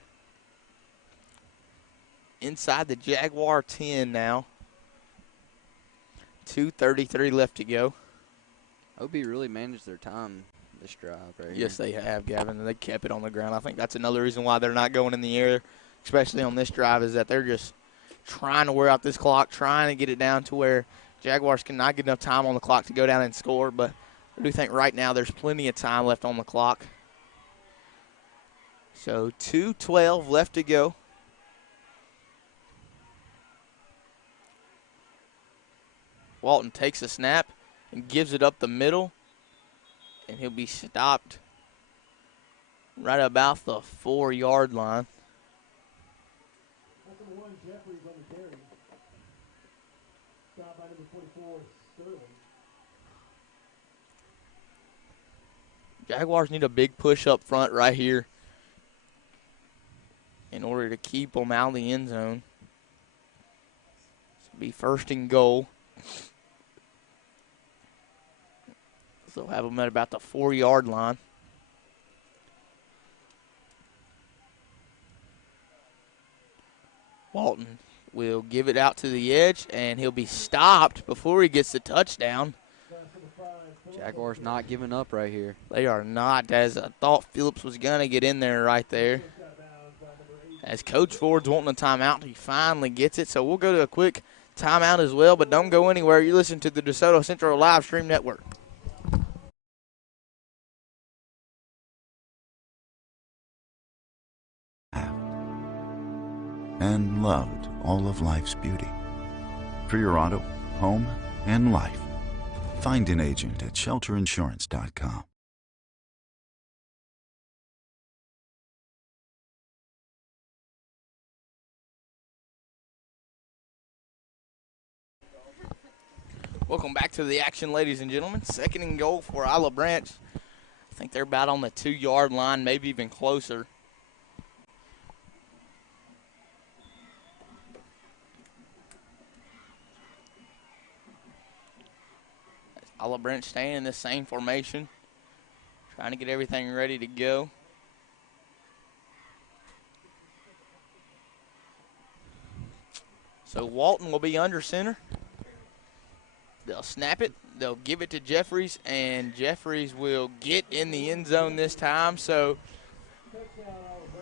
Inside the Jaguar 10 now. 2:33 left to go. OB really managed their time this drive right here. Yes, they have, Gavin. They kept it on the ground. I think that's another reason why they're not going in the air, especially on this drive, is that they're just trying to wear out this clock, trying to get it down to where Jaguars cannot get enough time on the clock to go down and score. But I do think right now there's plenty of time left on the clock. So 2:12 left to go. Walton takes a snap and gives it up the middle, and he'll be stopped right about the 4-yard line. Jaguars need a big push up front right here in order to keep them out of the end zone. This will be 1st and goal. They'll have them at about the 4-yard line. Walton will give it out to the edge, and he'll be stopped before he gets the touchdown. Jaguars not giving up right here. They are not, as I thought Phillips was going to get in there right there. As Coach Ford's wanting a timeout, he finally gets it. So we'll go to a quick timeout as well, but don't go anywhere. You listen to the DeSoto Central Live Stream Network. And loved all of life's beauty. For your auto, home, and life, find an agent at shelterinsurance.com. Welcome back to the action, ladies and gentlemen. 2nd and goal for Olive Branch. I think they're about on the 2-yard line, maybe even closer. Olive Branch staying in this same formation, trying to get everything ready to go. So Walton will be under center. They'll snap it. They'll give it to Jeffries, and Jeffries will get in the end zone this time. So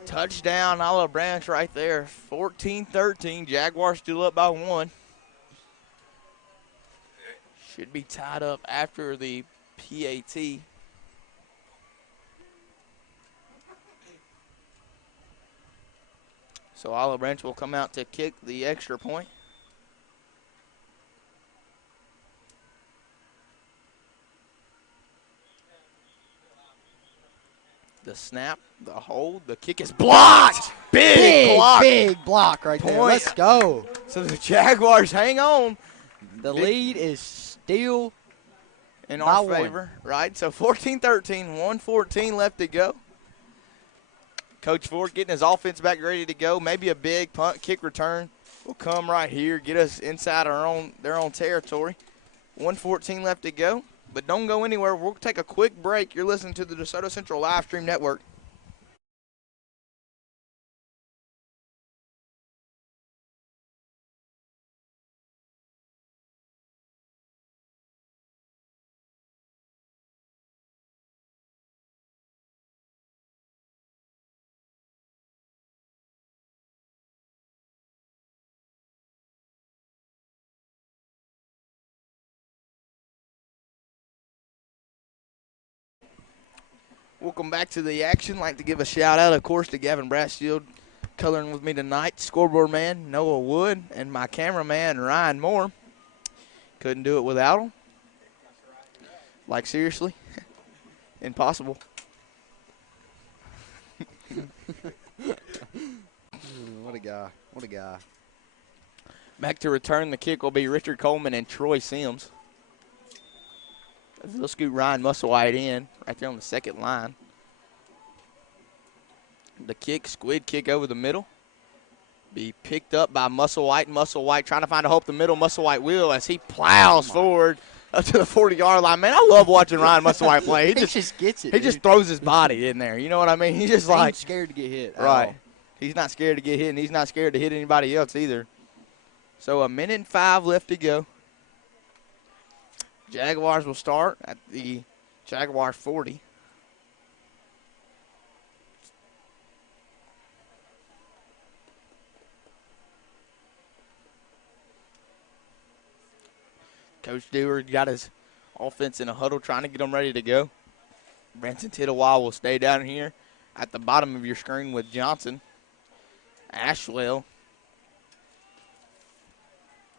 touchdown, Olive Branch right there. 14-13. Jaguars still up by 1. Should be tied up after the PAT. So Olive Branch will come out to kick the extra point. The snap, the hold, the kick is blocked. Big block. Big block right there. Let's go. So the Jaguars hang on. The lead is still in our favor, right? So 14-13, 1:14 left to go. Coach Ford getting his offense back ready to go. Maybe a big punt, kick return will come right here, get us inside their own territory. 1:14 left to go, but don't go anywhere. We'll take a quick break. You're listening to the DeSoto Central Live Stream Network. Welcome back to the action. Like to give a shout out, of course, to Gavin Brassfield, coloring with me tonight, scoreboard man Noah Wood, and my cameraman Ryan Moore. Couldn't do it without him. Like, seriously, impossible. What a guy. What a guy. Back to return the kick will be Richard Coleman and Troy Sims. They'll scoot Ryan Musselwhite in right there on the second line. The kick, squid kick over the middle. Be picked up by Musselwhite. Musselwhite trying to find a hole up the middle. Musselwhite will as he plows forward up to the 40-yard line. Man, I love watching Ryan Musselwhite play. He just gets it. He just throws his body in there. You know what I mean? He's just like scared to get hit. Right. He's not scared to get hit, and he's not scared to hit anybody else either. So 1:05 left to go. Jaguars will start at the Jaguar 40. Coach Dewar got his offense in a huddle trying to get them ready to go. Branson Tittawah will stay down here at the bottom of your screen with Johnson, Ashwell,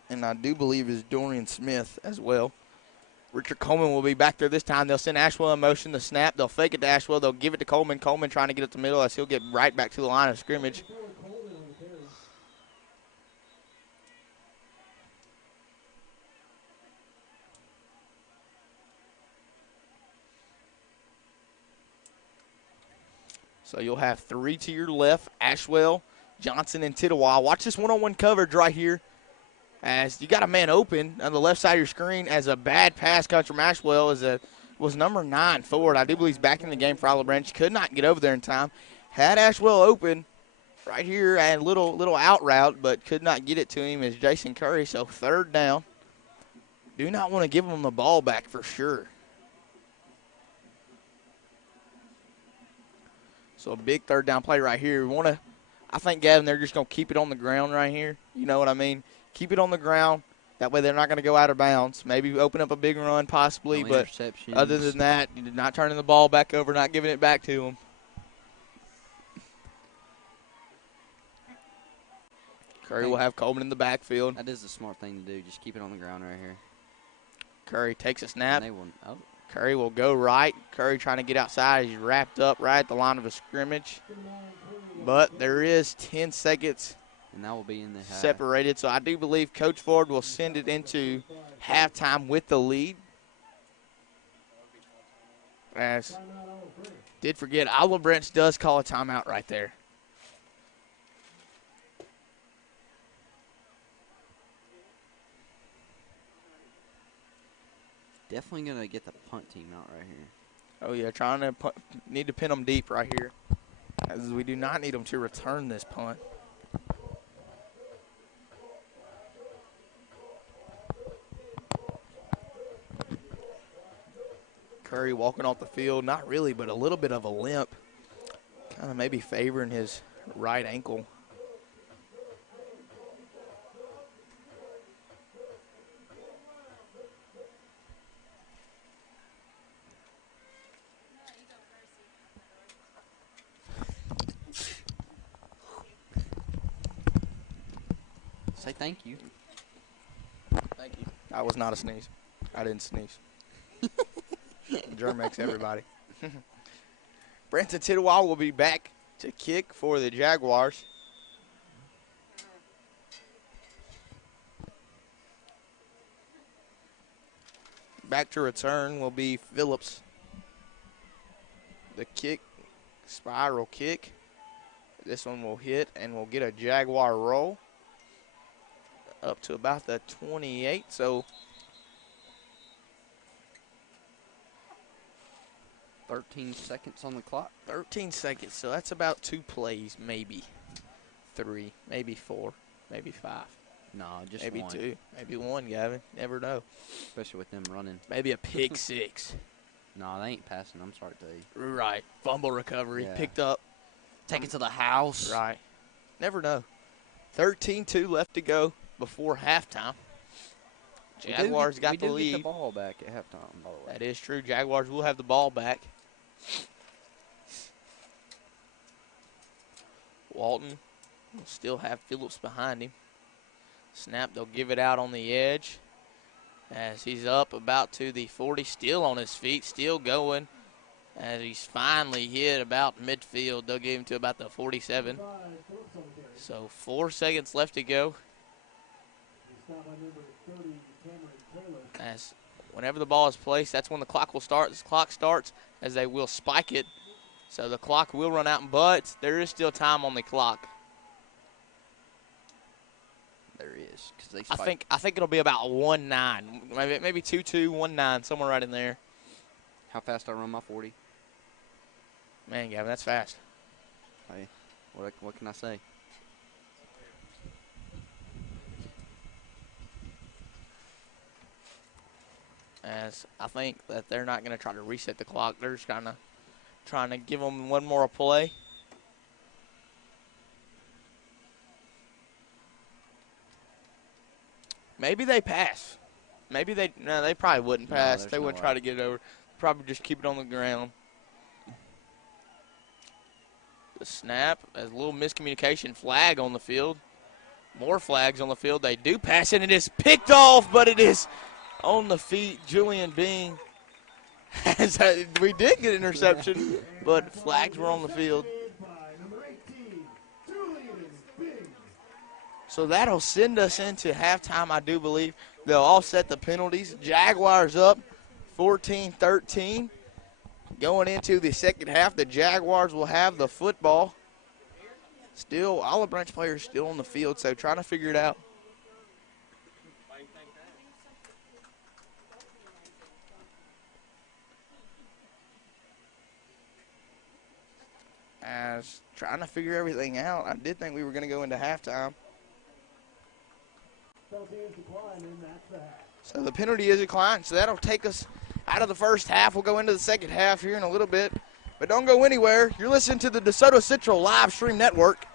and I do believe is Dorian Smith as well. Richard Coleman will be back there this time. They'll send Ashwell in motion. The snap, they'll fake it to Ashwell. They'll give it to Coleman. Coleman trying to get it to the middle as he'll get right back to the line of scrimmage. So you'll have three to your left, Ashwell, Johnson, and Tittawah. Watch this one-on-one coverage right here as you got a man open on the left side of your screen as a bad pass comes from Ashwell was number 9 forward. I do believe he's back in the game for Olive Branch. Could not get over there in time. Had Ashwell open right here and little out route, but could not get it to him as Jason Curry. So third down. Do not want to give him the ball back for sure. So a big third down play right here. I think, Gavin, they're just going to keep it on the ground right here. You know what I mean? Keep it on the ground. That way they're not going to go out of bounds. Maybe open up a big run possibly, No but other than that, you're not turning the ball back over, not giving it back to them. Curry will have Coleman in the backfield. That is the smart thing to do. Just keep it on the ground right here. Curry takes a snap. And they will, Curry will go right. Curry trying to get outside. He's wrapped up right at the line of a scrimmage. But there is 10 seconds and that will be in the half. Separated. So I do believe Coach Ford will send it into halftime with the lead. As did forget, Olive Branch does call a timeout right there. Definitely going to get the punt team out right here. Oh, yeah, trying to need to pin them deep right here, as we do not need them to return this punt. Curry walking off the field, not really, but a little bit of a limp, kind of maybe favoring his right ankle. Say thank you. Thank you. That was not a sneeze. I didn't sneeze. Germex, everybody. Branson Tittawah will be back to kick for the Jaguars. Back to return will be Phillips. The kick, spiral kick. This one will hit and we'll get a Jaguar roll. up to about the 28. So 13 seconds on the clock. 13 seconds. So that's about 2 plays, maybe 3, maybe 4, maybe 5. No, just maybe one. 2, maybe 1, Gavin. Never know. Especially with them running. Maybe a pick 6. No, they ain't passing. I'm sorry to tell you. Right. Fumble recovery. Yeah. Picked up. Take it to the house. Right. Never know. 13-2 left to go before halftime. Jaguars got the lead. We do get the ball back at halftime, by the way. That is true. Jaguars will have the ball back. Walton will still have Phillips behind him. Snap, they'll give it out on the edge as he's up about to the 40, still on his feet, still going. As he's finally hit about midfield, they'll give him to about the 47. So 4 seconds left to go. As whenever the ball is placed, that's when the clock will start. This clock starts as they will spike it. So the clock will run out, but there is still time on the clock. There is, because they spiked. I think it'll be about 1-9, maybe 2-2, 1-9, somewhere right in there. How fast I run my 40? Man, Gavin, that's fast. Hey, what can I say? As I think that they're not going to try to reset the clock. They're just kind of trying to give them one more play. Maybe they pass. Maybe they probably wouldn't pass. They wouldn't try to get it over. Probably just keep it on the ground. The snap, as a little miscommunication, flag on the field. More flags on the field. They do pass it, and it is picked off, but it is on the feet. Julian Bing. We did get an interception, but flags were on the field. So that'll send us into halftime, I do believe. They'll offset the penalties. Jaguars up 14-13. Going into the second half, the Jaguars will have the football. Still, Olive Branch players still on the field, so trying to figure it out. As trying to figure everything out, I did think we were going to go into halftime. So the penalty is declined, so that'll take us out of the first half. We'll go into the second half here in a little bit. But don't go anywhere. You're listening to the DeSoto Central Live Stream Network.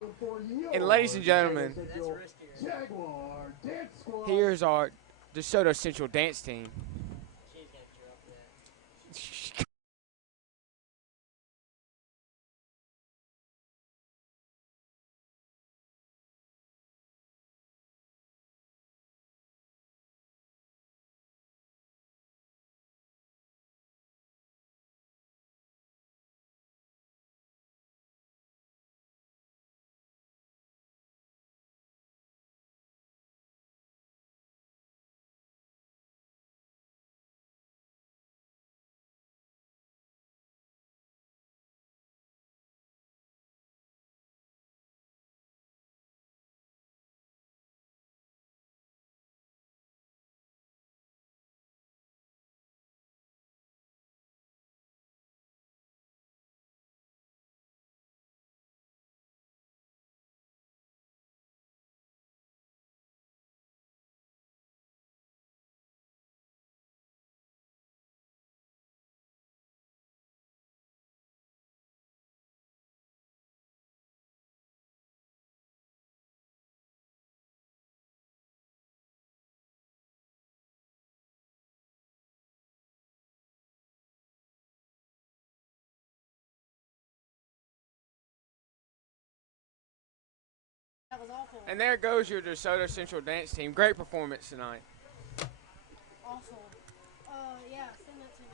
And ladies and gentlemen, here's our DeSoto Central dance team. And there goes your DeSoto Central dance team. Great performance tonight. Awful. Yeah, send that to me.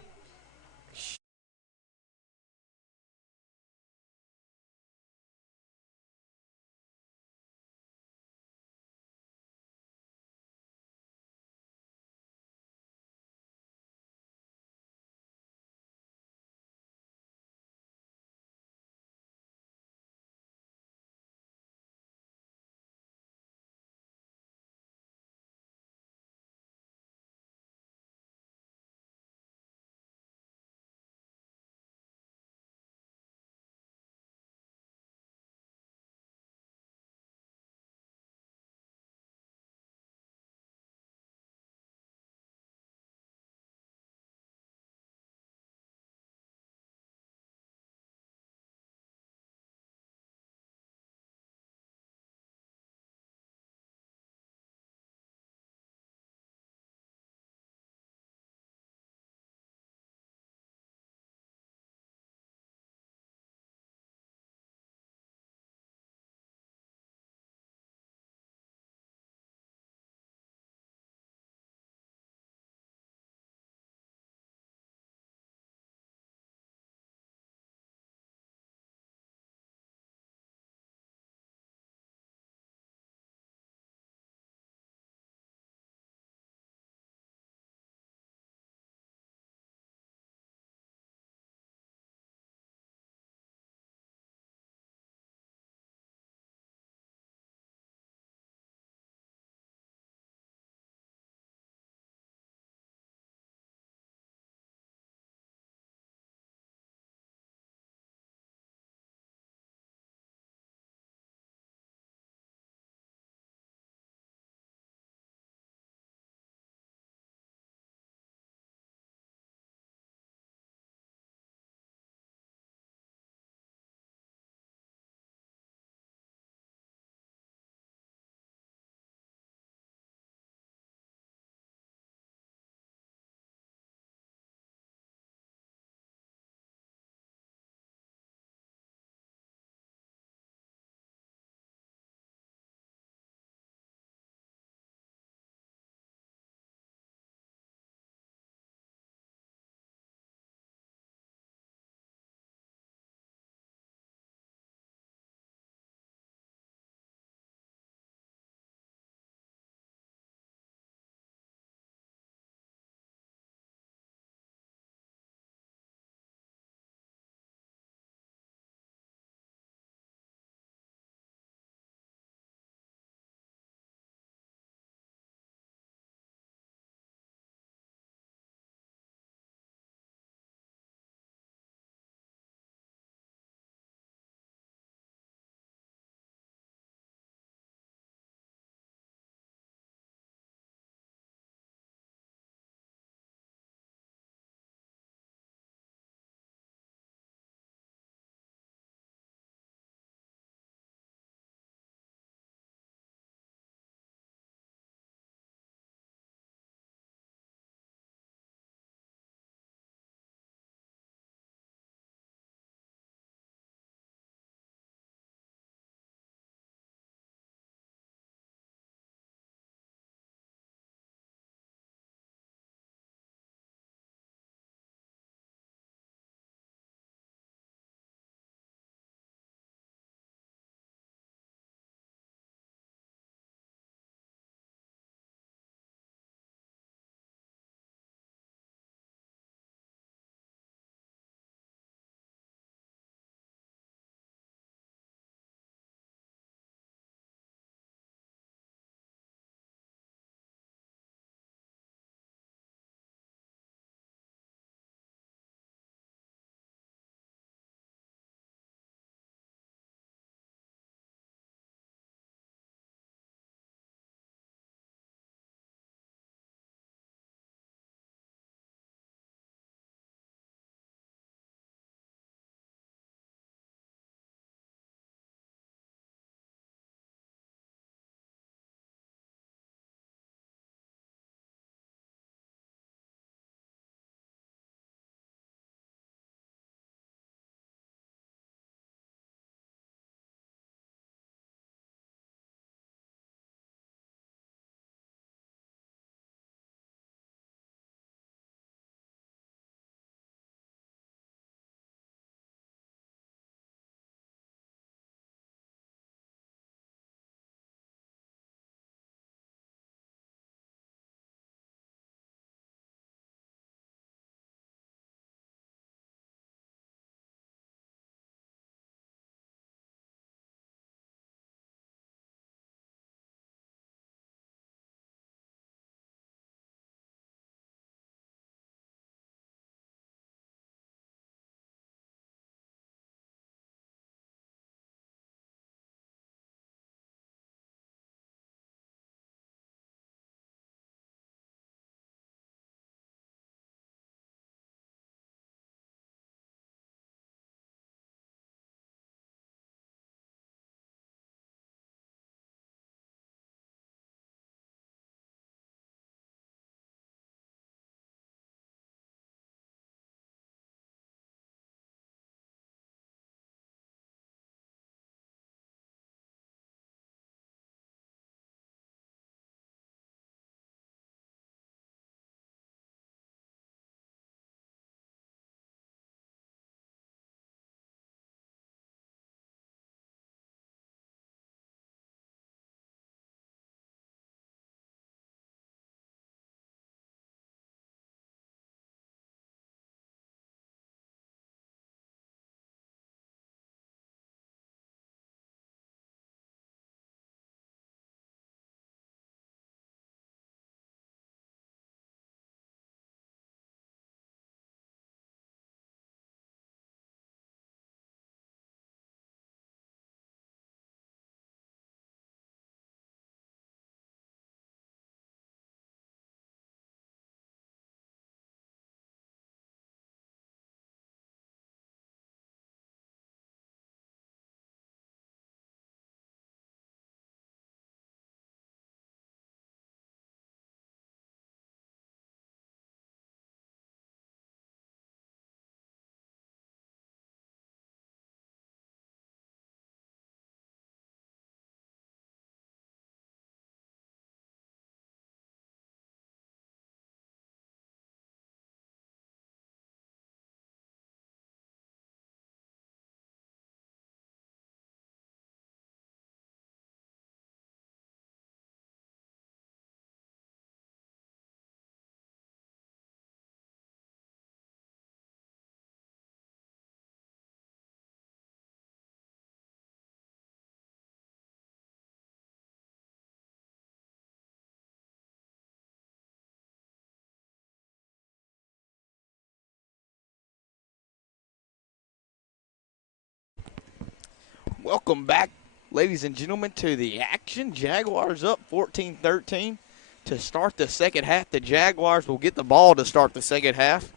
Welcome back, ladies and gentlemen, to the action. Jaguars up 14-13 to start the second half. The Jaguars will get the ball to start the second half.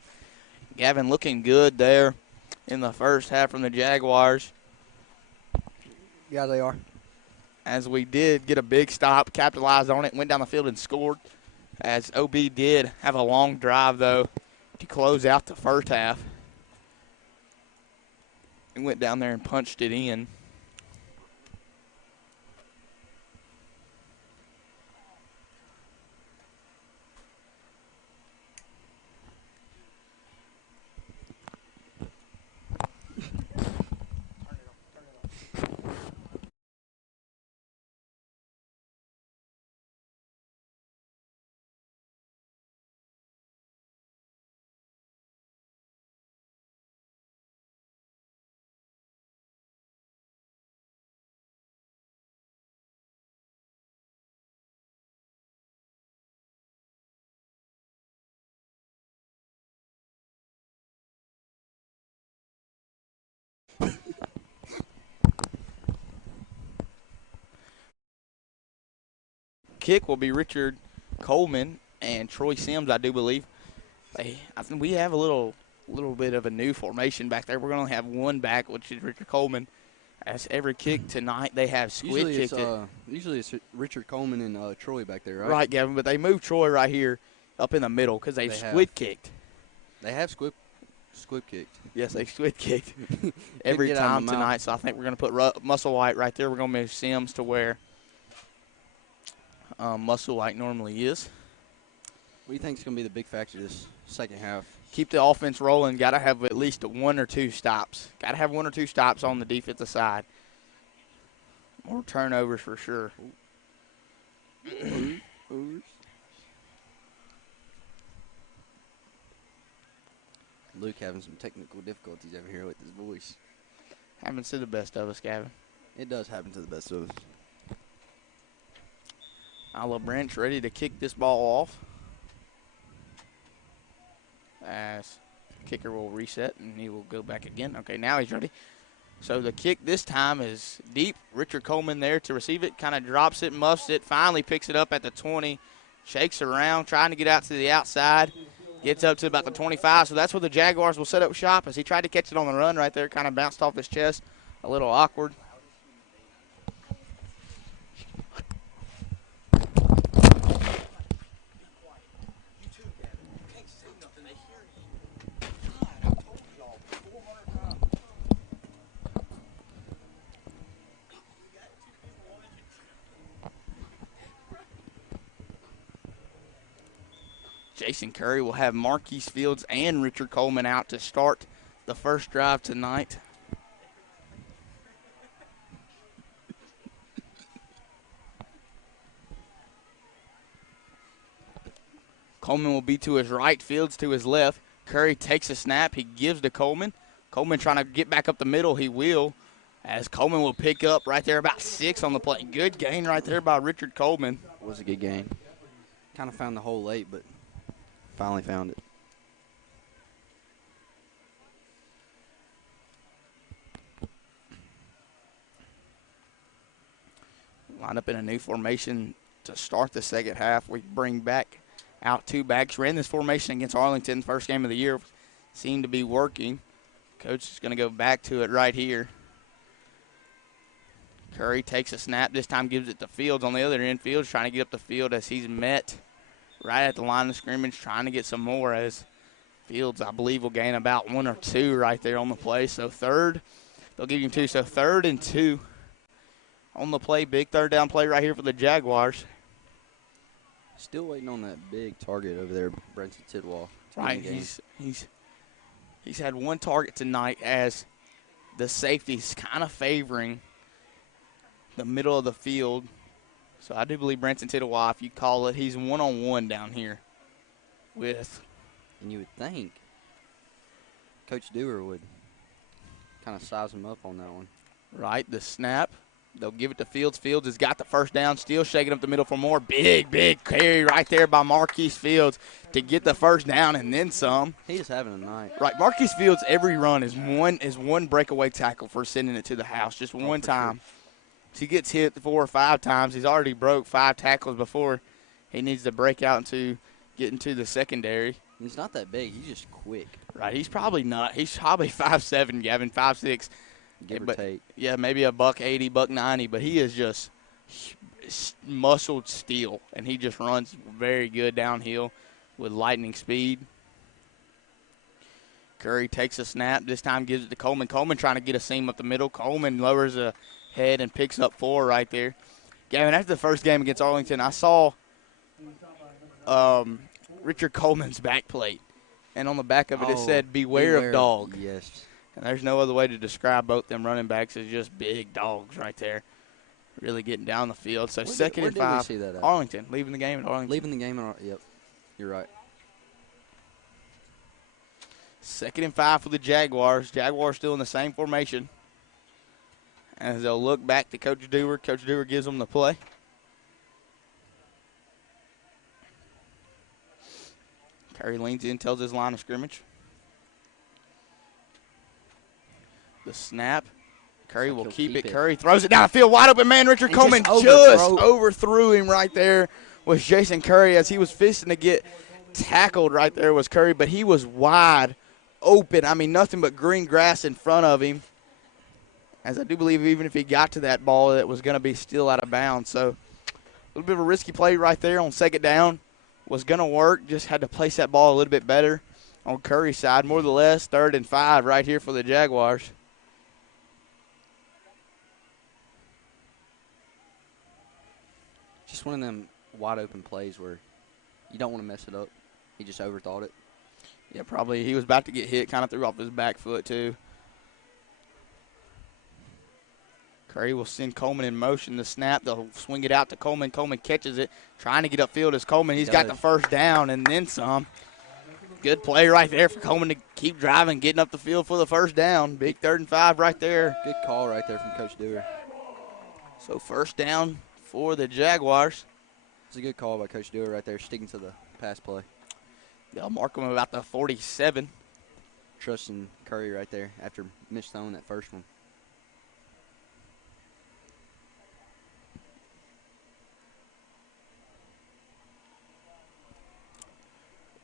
Gavin looking good there in the first half from the Jaguars. Yeah, they are. As we did get a big stop, capitalized on it, went down the field and scored. As OB did have a long drive, though, to close out the first half. He went down there and punched it in. Kick will be Richard Coleman and Troy Sims, I do believe. I think we have a little bit of a new formation back there. We're going to have one back, which is Richard Coleman. As every kick tonight, they have squid kicked it. Usually it's Richard Coleman and Troy back there, right? Right, Gavin, but they moved Troy right here up in the middle because they've squid kicked. They have squid kicked. Yes, they squid kicked every time tonight. So I think we're going to put Musselwhite right there. We're going to move Sims to where Musselwhite normally is. What do you think is going to be the big factor this second half? Keep the offense rolling. Got to have at least one or two stops. Got to have one or two stops on the defensive side. More turnovers for sure. Luke having some technical difficulties over here with his voice. Happens to the best of us, Gavin. It does happen to the best of us. Isla Branch ready to kick this ball off. As kicker will reset and he will go back again. Okay, now he's ready. So the kick this time is deep. Richard Coleman there to receive it. Kind of drops it, muffs it, finally picks it up at the 20. Shakes around, trying to get out to the outside. Gets up to about the 25. So that's where the Jaguars will set up shop as he tried to catch it on the run right there. Kind of bounced off his chest. A little awkward. Jason Curry will have Marquise Fields and Richard Coleman out to start the first drive tonight. Coleman will be to his right, Fields to his left. Curry takes a snap. He gives to Coleman. Coleman trying to get back up the middle. He will, as Coleman will pick up right there about 6 on the play. Good gain right there by Richard Coleman. It was a good gain. Kind of found the hole late, but finally found it. Line up in a new formation to start the second half. We bring back out 2 backs. Ran this formation against Arlington, first game of the year. Seemed to be working. Coach is going to go back to it right here. Curry takes a snap. This time gives it to Fields on the other end. Fields trying to get up the field as he's met right at the line of scrimmage, trying to get some more as Fields, I believe, will gain about 1 or 2 right there on the play. So they'll give him 2. So 3rd and 2 on the play. Big third down play right here for the Jaguars. Still waiting on that big target over there, Brenton Tidwell. Right, he's had 1 target tonight as the safety's kind of favoring the middle of the field. So I do believe Branson Tidwell, if you call it, he's 1-on-1 down here with. And you would think Coach Dewar would kind of size him up on that one. Right, the snap They'll give it to Fields. Fields has got the first down, still shaking up the middle for more. Big carry right there by Marquise Fields to get the first down and then some. He is having a night. Right, Marquise Fields, every run is one breakaway tackle for sending it to the house, just one time. Sure. He gets hit 4 or 5 times. He's already broke 5 tackles before he needs to break out into get into the secondary. He's not that big. He's just quick. Right, he's probably not. He's probably 5'7", Gavin, 5'6". Give or take. Yeah, maybe a $180, $190, but he is just muscled steel, and he just runs very good downhill with lightning speed. Curry takes a snap. This time gives it to Coleman. Coleman trying to get a seam up the middle. Coleman lowers a head and picks up 4 right there. Gavin, after the first game against Arlington, I saw Richard Coleman's back plate, and on the back of it, it said, beware of dog. Yes. And there's no other way to describe both them running backs as just big dogs right there, really getting down the field. So second and 5, see that at? Arlington, leaving the game at Arlington. Leaving the game yep, you're right. Second and 5 for the Jaguars. Jaguars still in the same formation. As they'll look back to Coach Dewar. Coach Dewar gives them the play. Curry leans in, tells his line of scrimmage. The snap. Curry will keep it. Curry throws it down the field. Wide open man. Richard Coleman just overthrew him right there with Jason Curry as he was fisting to get tackled right there was Curry, but he was wide open. I mean, nothing but green grass in front of him. As I do believe even if he got to that ball, it was going to be still out of bounds. So a little bit of a risky play right there on second down. Was going to work. Just had to place that ball a little bit better on Curry's side. More or less, 3rd and 5 right here for the Jaguars. Just one of them wide open plays where you don't want to mess it up. He just overthought it. Yeah, probably. He was about to get hit, kind of threw off his back foot too. Curry will send Coleman in motion. The snap, they'll swing it out to Coleman. Coleman catches it, trying to get upfield as Coleman. He's got the first down and then some. Good play right there for Coleman to keep driving, getting up the field for the first down. Big 3rd and 5 right there. Good call right there from Coach Dewar. So first down for the Jaguars. It's a good call by Coach Dewar right there, sticking to the pass play. They'll mark him about the 47. Trusting Curry right there after misthrowing that first one.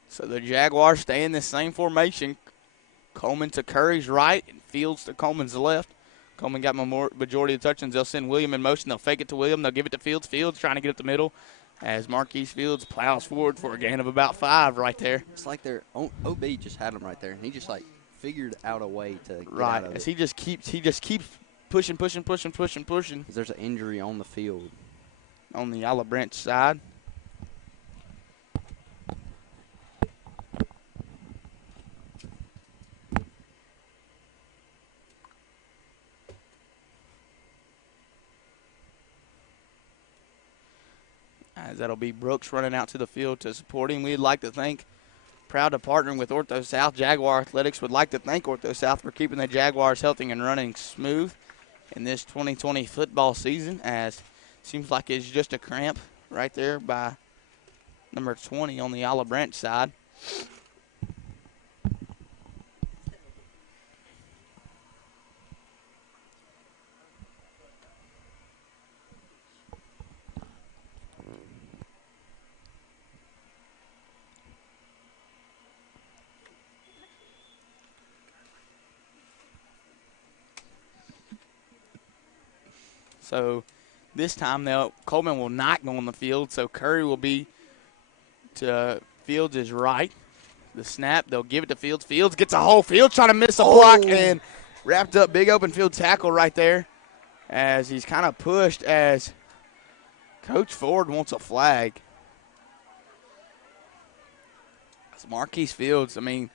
So the Jaguars stay in the same formation. Coleman to Curry's right and Fields to Coleman's left. Coleman got majority of the touchdowns. They'll send William in motion. They'll fake it to William. They'll give it to Fields. Fields trying to get up the middle as Marquise Fields plows forward for a gain of about 5 right there. It's like their OB just had him right there, and he just like figured out a way to get right out of as it. he just keeps pushing. Because there's an injury on the field on the Olive Branch side. As that'll be Brooks running out to the field to support him. We'd like to thank, proud to partner with Ortho South. Jaguar Athletics would like to thank Ortho South for keeping the Jaguars healthy and running smooth in this 2020 football season, as seems like it's just a cramp right there by number 20 on the Olive Branch side. So this time Coleman will not go on the field, so Curry will be to Fields' right. The snap, they'll give it to Fields. Fields gets a hole. Fields trying to miss a block and wrapped up. Big open field tackle right there as he's kind of pushed as Coach Ford wants a flag. It's Marquise Fields. I mean,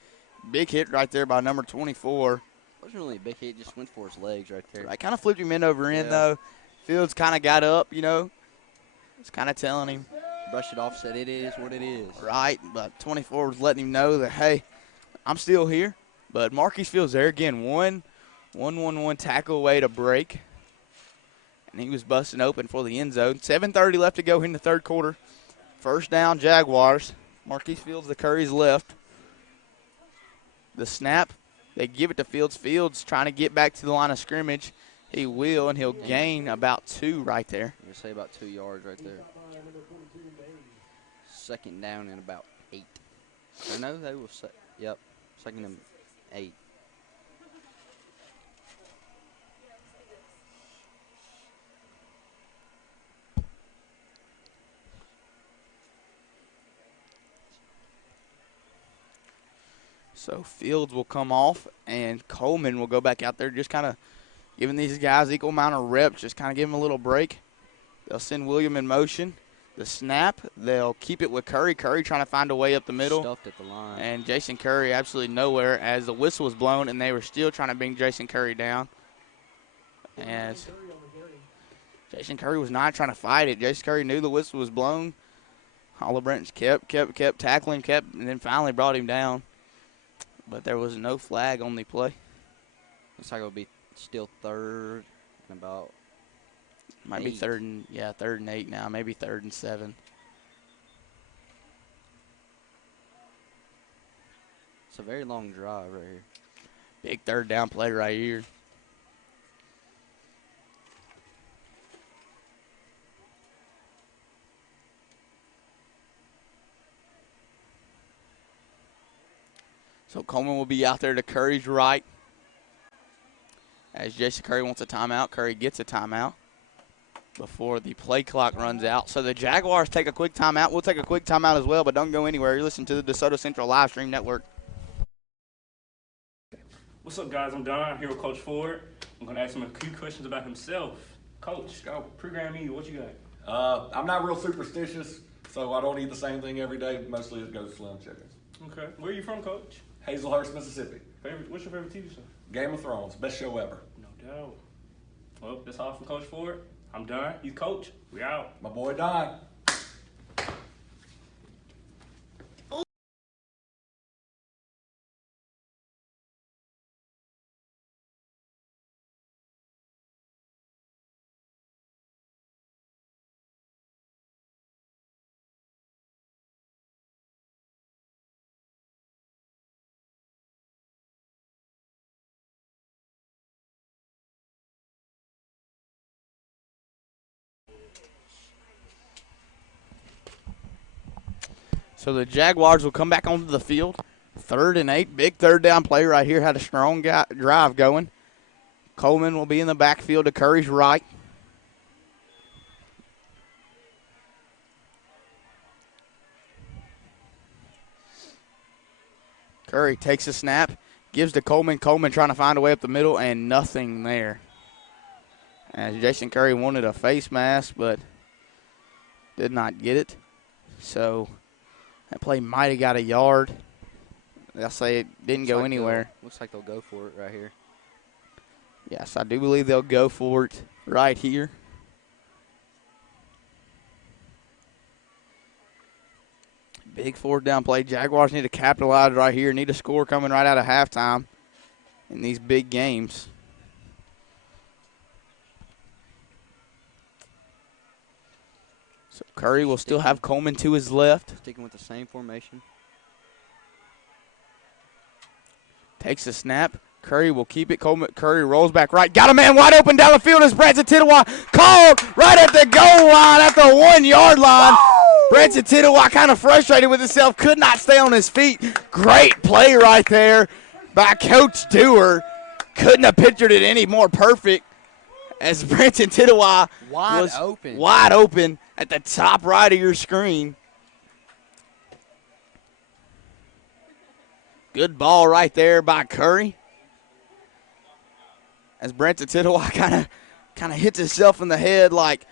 big hit right there by number 24. Wasn't really a big hit, just went for his legs right there. I kind of flipped him in though. Fields kind of got up, It's kind of telling him. Brushed it off, said it is what it is. Right, but 24 was letting him know that, hey, I'm still here. But Marquise Fields there again, one tackle away to break. and he was busting open for the end zone. 7:30 left to go in the third quarter. First down, Jaguars. Marquise Fields, the Curry's left. The snap, they give it to Fields. Fields trying to get back to the line of scrimmage. He will, and he'll gain about 2 right there. I'm going to say about 2 yards right there. Second down and about 8. Or no, they will say, yep, second and 8. So Fields will come off, and Coleman will go back out there, just kind of giving these guys equal amount of reps, just kind of give them a little break. They'll send William in motion. The snap, they'll keep it with Curry. Curry trying to find a way up the middle. Stuffed at the line. And Jason Curry absolutely nowhere as the whistle was blown, and they were still trying to bring Jason Curry down. As Jason Curry was not trying to fight it. Jason Curry knew the whistle was blown. Olive Branch kept tackling, and then finally brought him down. But there was no flag on the play. Looks like it'll be still third and about Might 8. be third and 8 now, maybe 3rd and 7. It's a very long drive right here. Big third down play right here. So Coleman will be out there to Curry's right. As Jason Curry wants a timeout, Curry gets a timeout before the play clock runs out. So the Jaguars take a quick timeout. We'll take a quick timeout as well, but don't go anywhere. You're listening to the DeSoto Central live stream network. What's up, guys? I'm Don. I'm here with Coach Ford. I'm going to ask him a few questions about himself. Coach, go program me. What you got? I'm not real superstitious, so I don't eat the same thing every day. Mostly it goes slim chickens. Okay. Where are you from, Coach? Hazelhurst, Mississippi. What's your favorite TV show? Game of Thrones. Best show ever. No doubt. Well, that's all from Coach Ford. I'm Don. He's Coach. We out. My boy Don. So the Jaguars will come back onto the field. 3rd and 8. Big third down play right here. Had a strong drive going. Coleman will be in the backfield to Curry's right. Curry takes a snap, gives to Coleman. Coleman trying to find a way up the middle, and nothing there. As Jason Curry wanted a face mask, but did not get it. So that play might have got a yard. I'll say it didn't go anywhere. Looks like they'll go for it right here. Yes, I do believe they'll go for it right here. Big 4th down play. Jaguars need to capitalize right here. Need a score coming right out of halftime in these big games. So Curry will still have Coleman to his left. Sticking with the same formation. Takes a snap. Curry will keep it. Curry rolls back right. Got a man wide open down the field. As Branson Tittawa called right at the goal line at the 1 yard line. Branson Tittawa kind of frustrated with himself. Could not stay on his feet. Great play right there by Coach Dewar. Couldn't have pictured it any more perfect. As Branson Tittawa was wide open at the top right of your screen. Good ball right there by Curry. As Branson Tittawa kind of hits himself in the head like,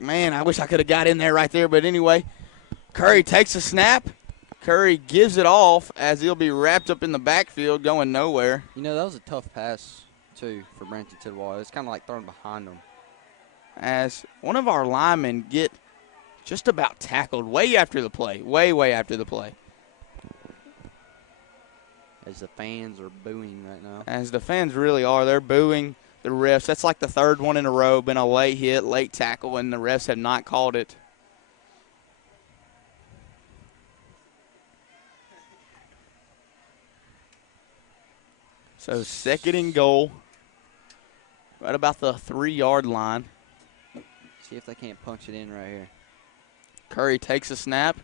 man, I wish I could have got in there right there. But anyway, Curry takes a snap. Curry gives it off as he'll be wrapped up in the backfield going nowhere. You know, that was a tough pass, too, for Branson Tittawa. It's kind of like thrown behind him. As one of our linemen get just about tackled way after the play, way after the play. As the fans are booing right now. As the fans really are. They're booing. the refs. That's like the third one in a row, been a late hit, late tackle, and the refs have not called it. So 2nd and goal, right about the 3-yard line. See if they can't punch it in right here. Curry takes a snap.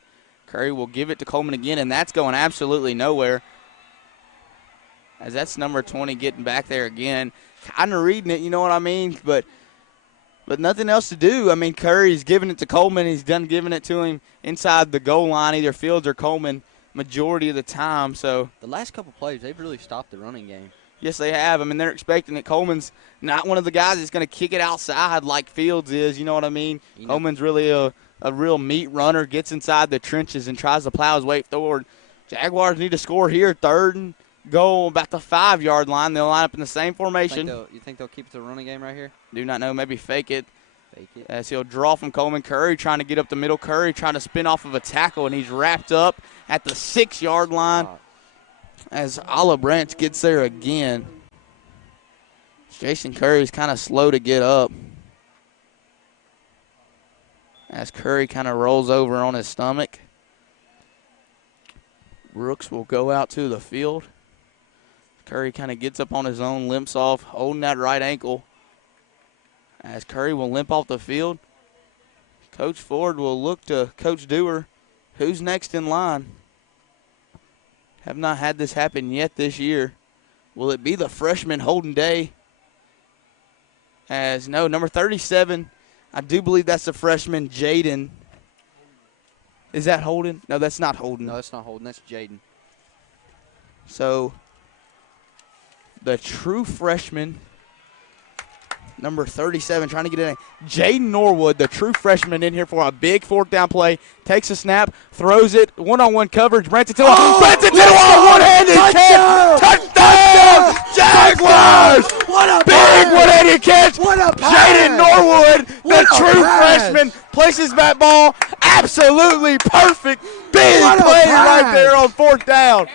Curry will give it to Coleman again, and that's going absolutely nowhere. As that's number 20 getting back there again. Kind of reading it, you know what I mean? But nothing else to do. I mean, Curry's giving it to Coleman. He's done giving it to him inside the goal line, either Fields or Coleman, majority of the time. So the last couple plays, they've really stopped the running game. Yes, they have. I mean, they're expecting it. Coleman's not one of the guys that's going to kick it outside like Fields is, you know what I mean? Coleman's really a real meat runner, gets inside the trenches and tries to plow his way forward. Jaguars need to score here, 3rd and goal, about the 5-yard line. They'll line up in the same formation. You think they'll keep it to the running game right here? Do not know. Maybe fake it. Fake it. As he'll draw from Coleman. Curry trying to get up the middle. Curry trying to spin off of a tackle, and he's wrapped up at the 6-yard line as Olive Branch gets there again. Jason Curry's kind of slow to get up. As Curry kind of rolls over on his stomach. Brooks will go out to the field. Curry kind of gets up on his own, limps off, holding that right ankle. As Curry will limp off the field, Coach Ford will look to Coach Dewar. Who's next in line? Have not had this happen yet this year. Will it be the freshman Holden Day? As no, number 37, I do believe that's the freshman Jaden. Is that Holden? No, that's not Holden. No, that's not Holden. That's Jaden. So the true freshman, number 37, trying to get in. Jaden Norwood, the true freshman, in here for a big 4th down play. Takes a snap, throws it, one-on-one coverage. Branson Tittle, one-handed catch. Touchdown, Jaguars! What a big one-handed catch. What a Jaden Norwood, the true freshman, places that ball absolutely perfect. Big play right there on 4th down.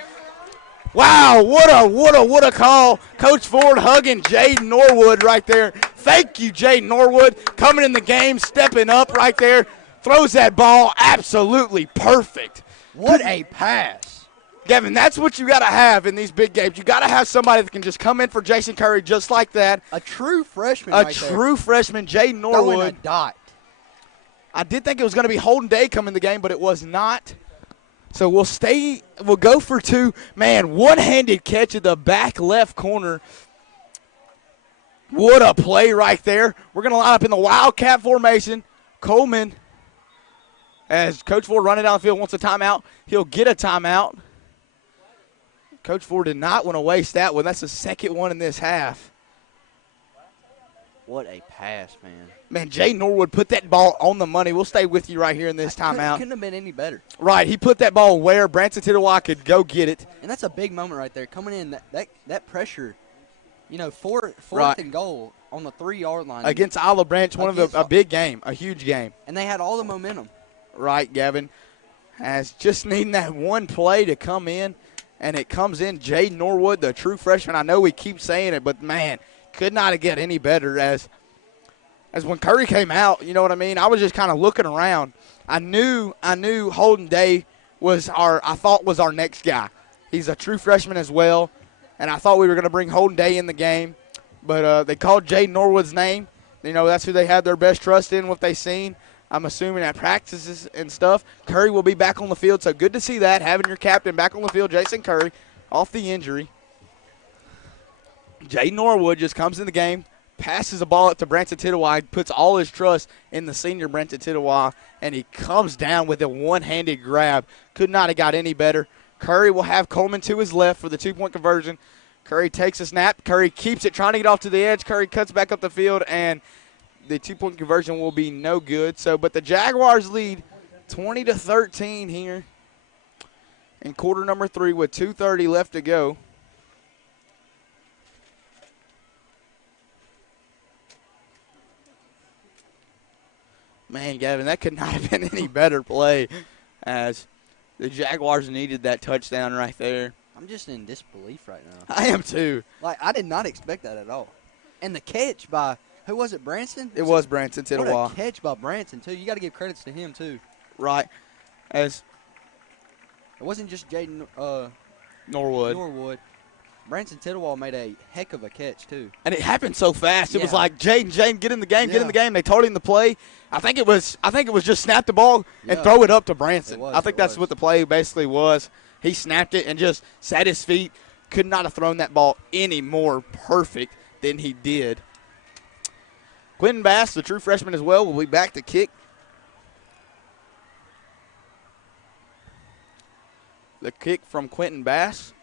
Wow, what a call. Coach Ford hugging Jaden Norwood right there. Thank you, Jaden Norwood, coming in the game, stepping up right there. Throws that ball absolutely perfect. What a pass. Gavin, that's what you got to have in these big games. You got to have somebody that can just come in for Jason Curry just like that. A true freshman freshman, Jaden Norwood. Throwing a dot. I did think it was going to be Holden Day coming the game, but it was not. So we'll go for 2. Man, one-handed catch at the back left corner. What a play right there. We're going to line up in the Wildcat formation. Coleman, as Coach Ford running down the field, wants a timeout. He'll get a timeout. Coach Ford did not want to waste that one. That's the 2nd one in this half. What a pass, man. Man, Jay Norwood put that ball on the money. We'll stay with you right here in this timeout. Couldn't have been any better. Right, he put that ball where Branson Tittle could go get it. And that's a big moment right there. Coming in, that pressure, fourth and goal on the 3-yard line. Against Olive Branch, a big game, a huge game. And they had all the momentum. Right, Gavin. As just needing that one play to come in, and it comes in. Jay Norwood, the true freshman. I know we keep saying it, but, man, could not have get any better as when Curry came out, you know what I mean? I was just kind of looking around. I knew Holden Day was our next guy. He's a true freshman as well, and I thought we were going to bring Holden Day in the game, but they called Jay Norwood's name. That's who they had their best trust in, what they seen. I'm assuming at practices and stuff. Curry will be back on the field, so good to see that, having your captain back on the field, Jason Curry, off the injury. Jay Norwood just comes in the game, passes the ball up to Branson Tittle, puts all his trust in the senior Branson Tittle, and he comes down with a one-handed grab. Could not have got any better. Curry will have Coleman to his left for the 2-point conversion. Curry takes a snap. Curry keeps it, trying to get off to the edge. Curry cuts back up the field, and the 2-point conversion will be no good. But the Jaguars lead 20-13 here in quarter number 3 with 2:30 left to go. Man, Gavin, that could not have been any better play as the Jaguars needed that touchdown right there. I'm just in disbelief right now. I am too. I did not expect that at all. And the catch by, who was it, Branson? It was Branson Tittawa. What a catch by Branson, too. You got to give credits to him, too. Right. As it wasn't just Jaden Norwood. Branson Tittawa made a heck of a catch, too. And it happened so fast. It was like, Jaden, get in the game, get in the game. They told him to play. I think it was just snap the ball and throw it up to Branson. I think that's what the play basically was. He snapped it and just sat his feet. Could not have thrown that ball any more perfect than he did. Quentin Bass, the true freshman as well, will be back to kick. The kick from Quentin Bass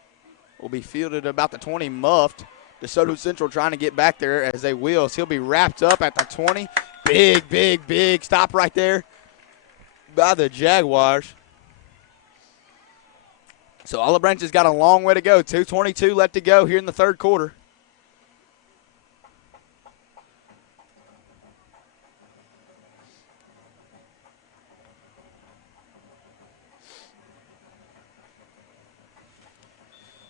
will be fielded about the 20, muffed. DeSoto Central trying to get back there as they will. So he'll be wrapped up at the 20. Big stop right there by the Jaguars. So Olive Branch has got a long way to go. 2:22 left to go here in the third quarter.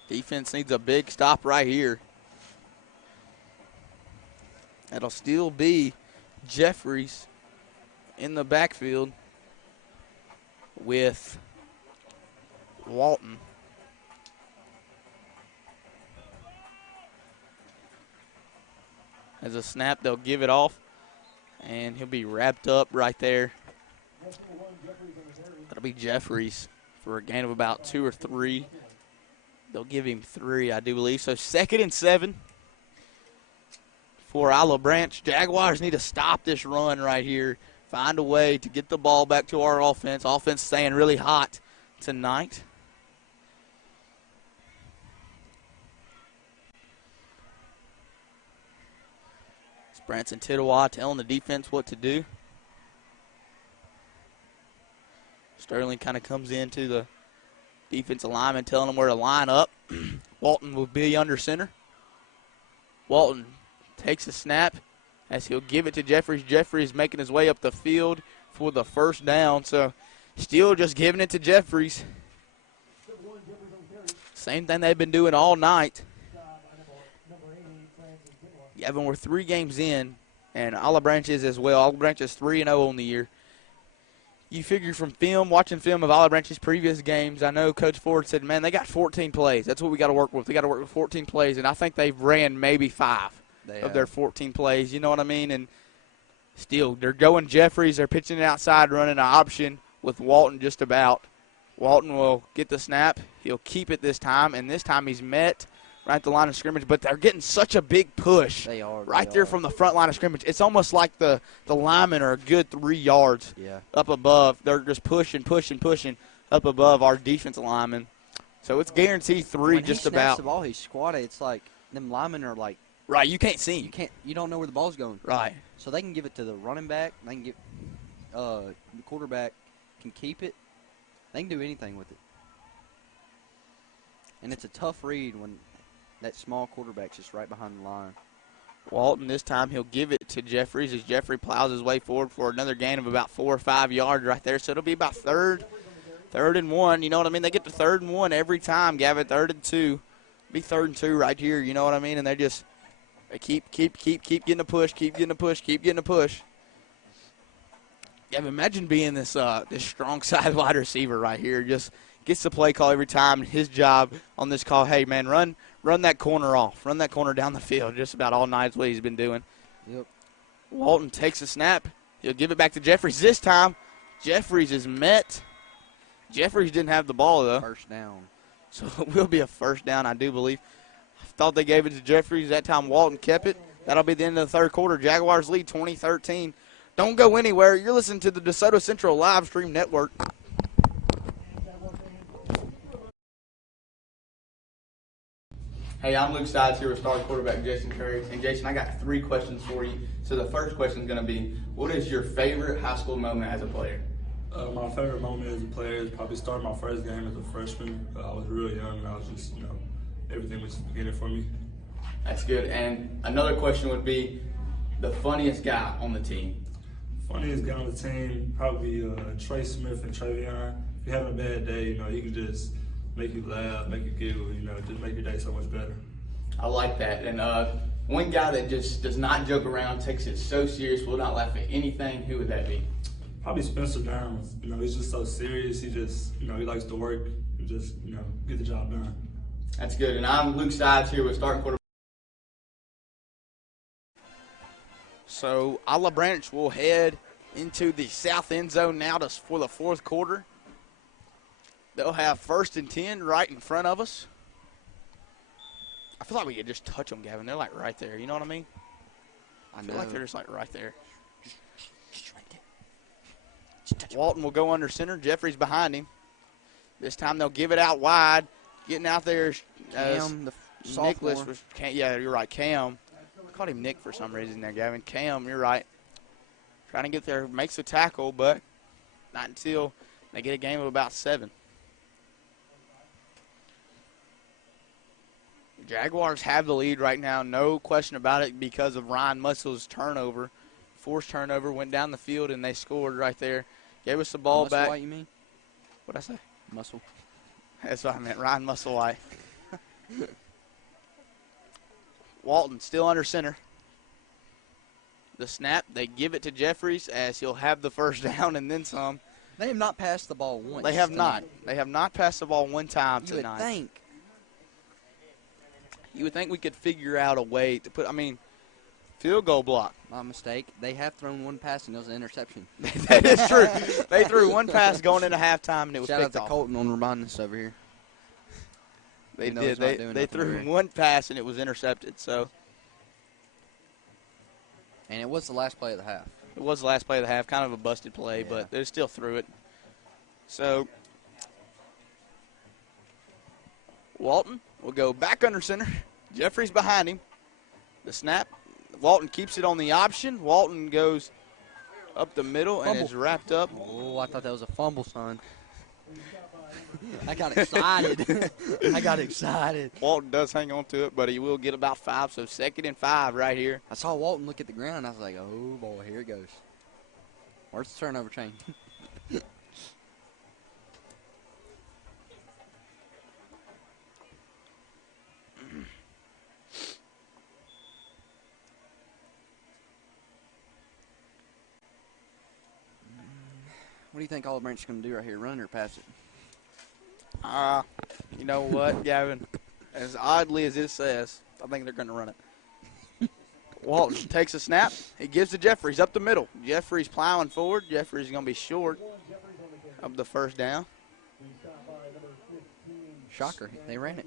Defense needs a big stop right here. That'll still be Jeffries in the backfield with Walton. As a snap, they'll give it off, and he'll be wrapped up right there. That'll be Jeffries for a gain of about 2 or 3. They'll give him 3, I do believe. So 2nd and 7 for Olive Branch. Jaguars need to stop this run right here. Find a way to get the ball back to our offense. Offense staying really hot tonight. It's Branson Tittawa telling the defense what to do. Sterling kind of comes into the defensive lineman telling them where to line up. Walton will be under center. Walton takes a snap as he'll give it to Jeffries. Jeffries making his way up the field for the first down. So still just giving it to Jeffries. Same thing they've been doing all night. Gavin, we're 3 games in, and Olive Branch is as well. Olive Branch is 3-0 on the year. You figure from watching film of Olive Branch's previous games, I know Coach Ford said, man, they got 14 plays. That's what we got to work with. We got to work with 14 plays, and I think they've ran maybe 5 of their 14 plays. You know what I mean? And still, they're going Jeffries. They're pitching it outside, running an option with Walton just about. Walton will get the snap. He'll keep it this time, and this time he's met right at the line of scrimmage, but they're getting such a big push from the front line of scrimmage. It's almost like the linemen are a good 3 yards up above. They're just pushing up above our defensive linemen. So it's guaranteed 3 when just he about. The ball, he's squatted. It's like them linemen are like. Right, you can't see him. You don't know where the ball's going. Right. So they can give it to the running back. They can get the quarterback can keep it. They can do anything with it. And it's a tough read when that small quarterback's just right behind the line. Walton, this time he'll give it to Jeffries as Jeffrey plows his way forward for another gain of about 4 or 5 yards right there. So it'll be about third and 1. You know what I mean? They get to 3rd and 1 every time, Gavin. 3rd and 2. Be 3rd and 2 right here. You know what I mean? And they keep getting a push, keep getting a push. Gavin, imagine being this strong side wide receiver right here. Just gets the play call every time. His job on this call, hey, man, run that corner off. Run that corner down the field just about all night is what he's been doing. Yep. Walton takes a snap. He'll give it back to Jeffries. This time, Jeffries is met. Jeffries didn't have the ball, though. First down. So it will be a first down, I do believe. I thought they gave it to Jeffries. That time Walton kept it. That'll be the end of the third quarter. Jaguars lead 20-13. Don't go anywhere. You're listening to the DeSoto Central Live Stream Network. Hey, I'm Luke Sides here with star quarterback Jason Curry. And Jason, I got 3 questions for you. So the first question is going to be, what is your favorite high school moment as a player? My favorite moment as a player is probably starting my first game as a freshman. I was real young, and I was just, everything was beginning for me. That's good. And another question would be the funniest guy on the team. Funniest guy on the team, probably Trey Smith and Travion. If you're having a bad day, he can just make you laugh, make you giggle, just make your day so much better. I like that. And one guy that just does not joke around, takes it so serious, will not laugh at anything, who would that be? Probably Spencer Downs. He's just so serious. He just, he likes to work and just, get the job done. That's good. And I'm Luke Sides here with starting quarterback. So Olive Branch will head into the south end zone now for the fourth quarter. They'll have 1st and 10 right in front of us. I feel like we could just touch them, Gavin. They're like right there. You know what I mean? I feel like they're just like right there. Just right there. Walton will go under center. Jeffrey's behind him. This time they'll give it out wide. Getting out there. Cam, the Nicholas sophomore. was, yeah, you're right. Cam. I called him Nick for some reason there, Gavin. Cam, you're right. Trying to get there, makes the tackle, but not until they get a game of about 7. Jaguars have the lead right now, no question about it, because of Ryan Mussel's turnover. Forced turnover, went down the field, and they scored right there. Gave us the ball back. White, you mean? What'd I say? Muscle. That's what I meant, Ryan Musselwhite. Walton still under center. The snap, they give it to Jeffries as he'll have the first down and then some. They have not passed the ball once. They have tonight. not. They have not passed the ball one time You would tonight. think. You would think we could figure out a way to put, field goal block. My mistake. They have thrown one pass, and it was an interception. That is true. They threw one pass going into halftime, and it was Shout out picked to off. Colton on reminding us over here. They know did. he's not doing They nothing threw over here. one pass, and it was intercepted. So And it was the last play of the half. it was the last play of the half, kind of a busted play, but they still threw it. So Walton will go back under center. Jeffries behind him. The snap. Walton keeps it on the option. Walton goes up the middle and is wrapped up. Oh, I thought that was a fumble, son. I got excited. I got excited. Walton does hang on to it, but he will get about 5, so 2nd and 5 right here. I saw Walton look at the ground, and I was like, oh, boy, here it goes. Where's the turnover chain? What do you think Olive Branch is going to do right here, run or pass it? You know what, Gavin? As oddly as it says, I think they're going to run it. Walton takes a snap. He gives to Jeffries up the middle. Jeffries plowing forward. Jeffries is going to be short of the first down. Shocker. They ran it.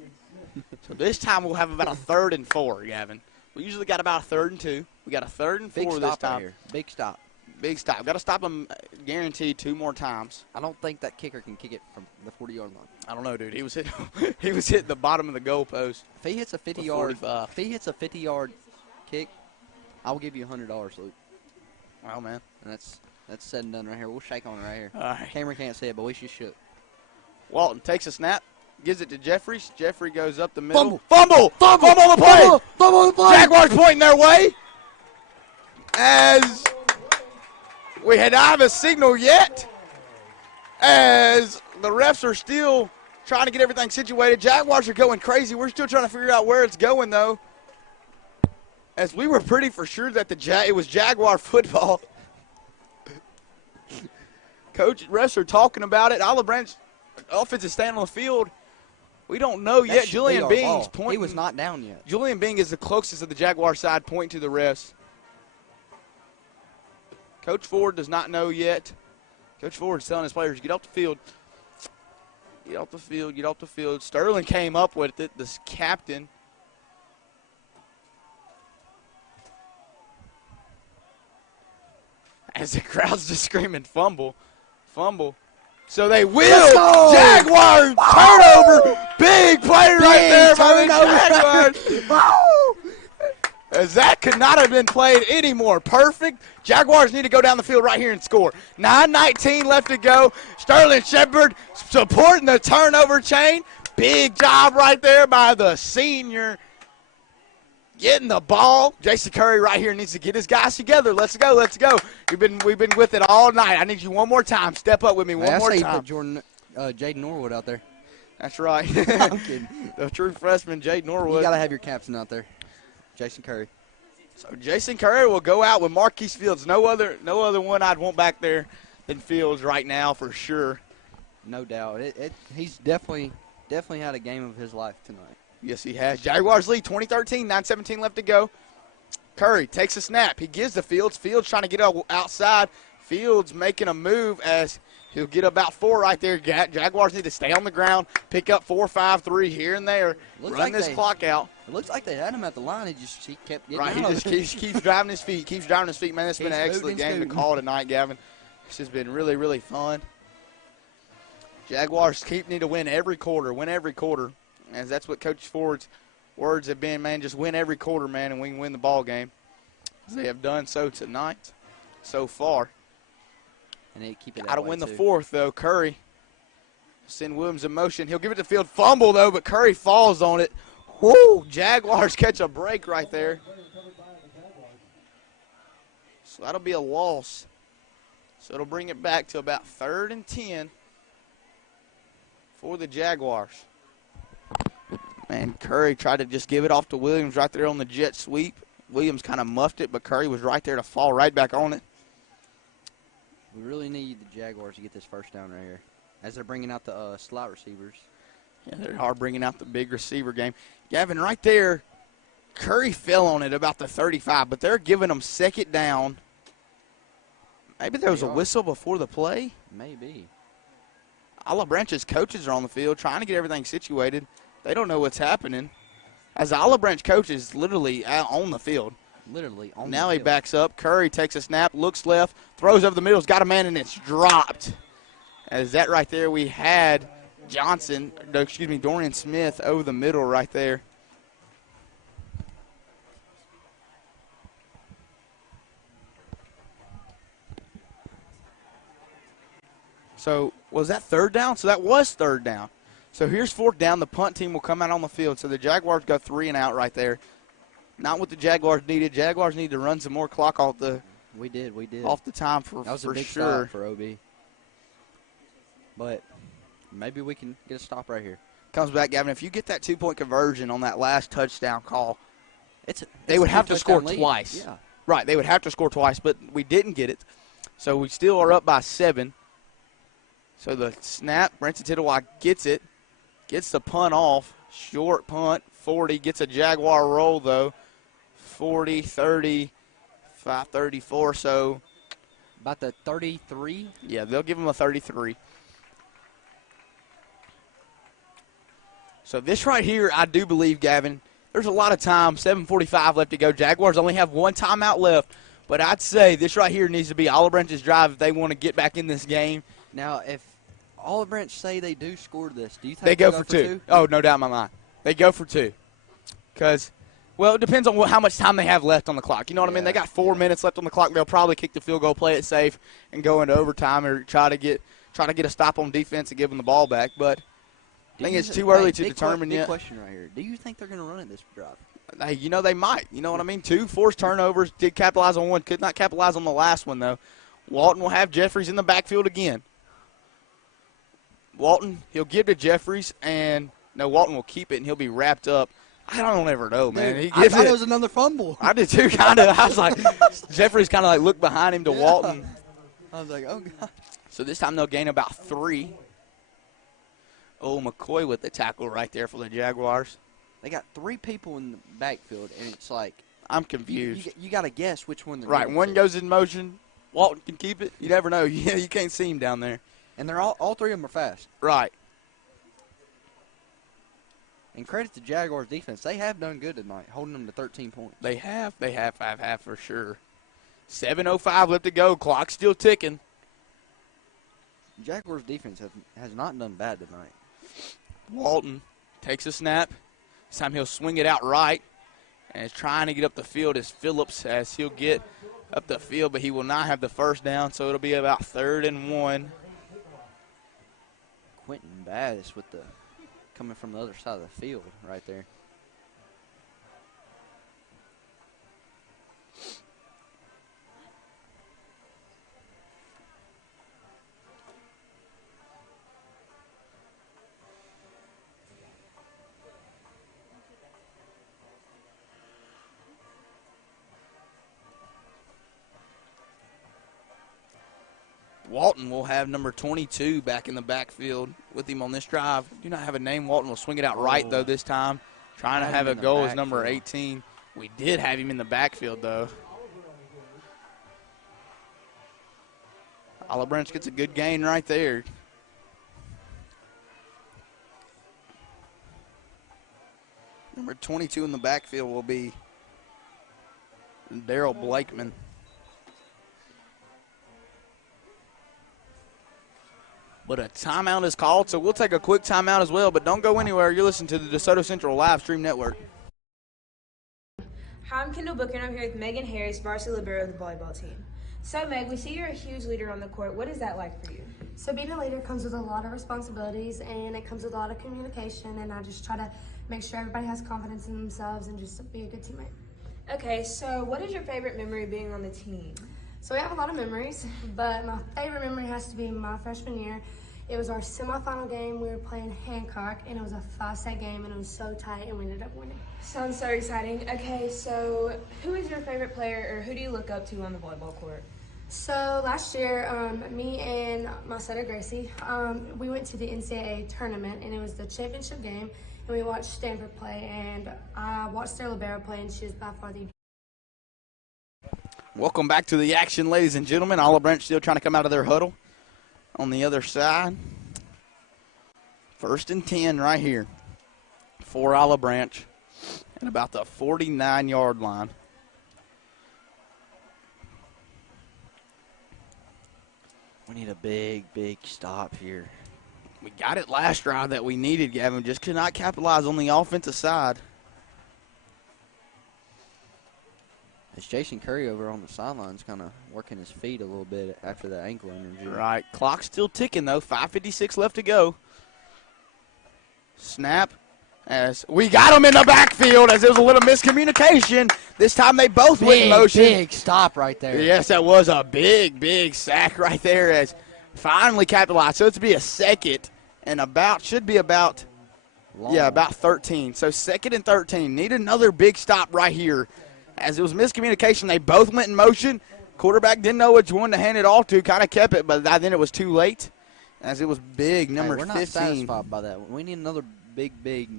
So this time we'll have about a 3rd and 4, Gavin. We usually got about a 3rd and 2. We got a 3rd and 4 Big this stop time. right here. Big stop. Big stop. Got to stop him guaranteed 2 more times. I don't think that kicker can kick it from the 40-yard line. I don't know, dude. He was hitting the bottom of the goalpost. If he hits a 50-yard kick, I will give you $100, Luke. Wow, man. And that's said and done right here. We'll shake on it right here. All right. Camera can't see it, but we just shook. Walton takes a snap, gives it to Jeffries. Jeffrey goes up the middle. Fumble on the play. Fumble on the play. Jaguars pointing their way. As we don't have a signal yet, as the refs are still trying to get everything situated. Jaguars are going crazy. We're still trying to figure out where it's going, though, as we were pretty for sure that it was Jaguar football. Coach, refs are talking about it. Olive Branch offense is staying on the field. We don't know yet. Julian Bing's pointing. He was not down yet. Julian Bing is the closest of the Jaguar side, pointing to the refs. Coach Ford does not know yet. Coach Ford is telling his players, get off the field. Get off the field, get off the field. Sterling came up with it, this captain. As the crowd's just screaming, fumble, fumble. So they will. Jaguars turnover. Big play right there by the Jaguars. As that could not have been played any more perfect. Jaguars need to go down the field right here and score. 9:19 left to go. Sterling Shepard supporting the turnover chain. Big job right there by the senior. Getting the ball. Jason Curry right here needs to get his guys together. Let's go, let's go. We've been with it all night. I need you one more time. Step up with me one more time. I say Jordan, Jaden Norwood out there. That's right. I'm kidding. The true freshman, Jade Norwood. You got to have your captain out there. Jason Curry. So Jason Curry will go out with Marquise Fields. No other one I'd want back there than Fields right now for sure. No doubt. He's definitely had a game of his life tonight. Yes, he has. Jaguars lead 20-13, 9:17 left to go. Curry takes a snap. He gives to Fields. Fields trying to get outside. Fields making a move as he'll get about 4 right there. Jaguars need to stay on the ground, pick up 4, 5, 3 here and there, run this clock out. It looks like they had him at the line. He kept getting right. out. He just keeps driving his feet. Man, it's been an excellent game to call tonight, Gavin. This has been really, really fun. Jaguars need to win every quarter. As that's what Coach Ford's words have been, man. Just win every quarter, man, and we can win the ball game. As they have done so tonight, so far. And they keep it Got to win the fourth, though. Curry send Williams in motion. He'll give it to Field. Fumble, though, but Curry falls on it. Whoo! Jaguars catch a break right there. So that'll be a loss. So it'll bring it back to about 3rd and 10 for the Jaguars. Man, Curry tried to just give it off to Williams right there on the jet sweep. Williams kind of muffed it, but Curry was right there to fall right back on it. We really need the Jaguars to get this first down right here as they're bringing out the slot receivers. Yeah, they are bringing out the big receiver game. Gavin, right there, Curry fell on it about the 35, but they're giving them second down. Maybe there was a whistle before the play. Maybe. Olive Branch's coaches are on the field trying to get everything situated. They don't know what's happening. As the Olive Branch coach is literally out on the field. Literally on now the he field. backs up. Curry takes a snap, looks left, throws over the middle. He's got a man, and it's dropped. As that right there, we had Dorian Smith over the middle right there. So was that 3rd down? So that was 3rd down. So here's 4th down. The punt team will come out on the field. So the Jaguars go 3 and out right there. Not what the Jaguars needed. Jaguars need to run some more clock off the. We did. Off the time for that was a big sure. stop for OB. But maybe we can get a stop right here. Comes back, Gavin. If you get that 2-point conversion on that last touchdown call, they it's would a have to score lead. twice. Yeah. Right, they would have to score twice, but we didn't get it. So we still are up by 7. So the snap, Brenton Tittlewaugh gets it, gets the punt off, short punt, 40, gets a Jaguar roll, though, 40, 30, 34, so. About the 33? Yeah, they'll give him a 33. So this right here, I do believe, Gavin, there's a lot of time, 7:45 left to go. Jaguars only have 1 timeout left, but I'd say this right here needs to be Olive Branch's drive if they want to get back in this game. Now, if Olive Branch say they do score this, do you think they go for 2? Oh, no doubt in my mind. They go for 2. Because, well, it depends on how much time they have left on the clock. You know what I mean? They got 4 minutes left on the clock. They'll probably kick the field goal, play it safe, and go into overtime or try to get a stop on defense and give them the ball back. But I think it's too early to determine yet. Big question right here. Do you think they're going to run it this drive? Hey, they might. You know what I mean? 2 forced turnovers. Did capitalize on 1. Could not capitalize on the last one, though. Walton will have Jeffries in the backfield again. Walton, he'll give to Jeffries, and Walton will keep it, and he'll be wrapped up. I don't ever know, man. Dude, I thought it was another fumble. I did too, kind of. I was like, Jeffries kind of like looked behind him to Walton. I was like, oh, God. So this time they'll gain about 3. Oh, McCoy with the tackle right there for the Jaguars. They got 3 people in the backfield, and it's like. I'm confused. You got to guess which one they're right, going one to. goes in motion. Walton can keep it. You never know. You can't see him down there. And they're all 3 of them are fast. Right. And credit to Jaguars defense. They have done good tonight, holding them to 13 points. They have for sure. 7:05 left to go. Clock still ticking. Jaguars defense has not done bad tonight. Walton takes a snap. This time he'll swing it out right. And is trying to get up the field as Phillips, as he'll get up the field, but he will not have the first down, so it'll be about 3rd and 1. Quentin Bass with the coming from the other side of the field right there. Walton will have number 22 back in the backfield with him on this drive. Do not have a name. Walton will swing it out right, though, this time. Trying to have a goal as number 18. We did have him in the backfield, though. Olive Branch gets a good gain right there. Number 22 in the backfield will be Daryl Blakeman. But a timeout is called, so we'll take a quick timeout as well. But don't go anywhere. You're listening to the DeSoto Central Live Stream Network. Hi, I'm Kendall Booker, and I'm here with Megan Harris, varsity libero of the volleyball team. So, Meg, we see you're a huge leader on the court. What is that like for you? So being a leader comes with a lot of responsibilities, and it comes with a lot of communication, and I just try to make sure everybody has confidence in themselves and just be a good teammate. Okay, so what is your favorite memory being on the team? So we have a lot of memories, but my favorite memory has to be my freshman year. It was our semifinal game. We were playing Hancock, and it was a 5-set game, and it was so tight, and we ended up winning. Sounds so exciting. Okay, so who is your favorite player, or who do you look up to on the volleyball court? So last year, me and my setter Gracie, we went to the NCAA tournament, and it was the championship game, and we watched Stanford play, and I watched their libero play, and she was by far the. Welcome back to the action, ladies and gentlemen. Olive Branch still trying to come out of their huddle on the other side. 1st and 10 right here for Olive Branch at about the 49-yard line. We need a big stop here. We got it last drive that we needed, Gavin. Just could not capitalize on the offensive side. It's Jason Curry over on the sidelines kind of working his feet a little bit after the ankle injury. Right. Clock's still ticking, though. 5:56 left to go. Snap. As we got him in the backfield as there was a little miscommunication. This time they both went in motion. Big stop right there. Yes, that was a big sack right there as finally capitalized. So it's be a second and about 13. So 2nd and 13. Need another big stop right here. As it was miscommunication, they both went in motion. Quarterback didn't know which one to hand it off to, kind of kept it, but then it was too late as it was big, number 15. We're not satisfied by that. We need another big play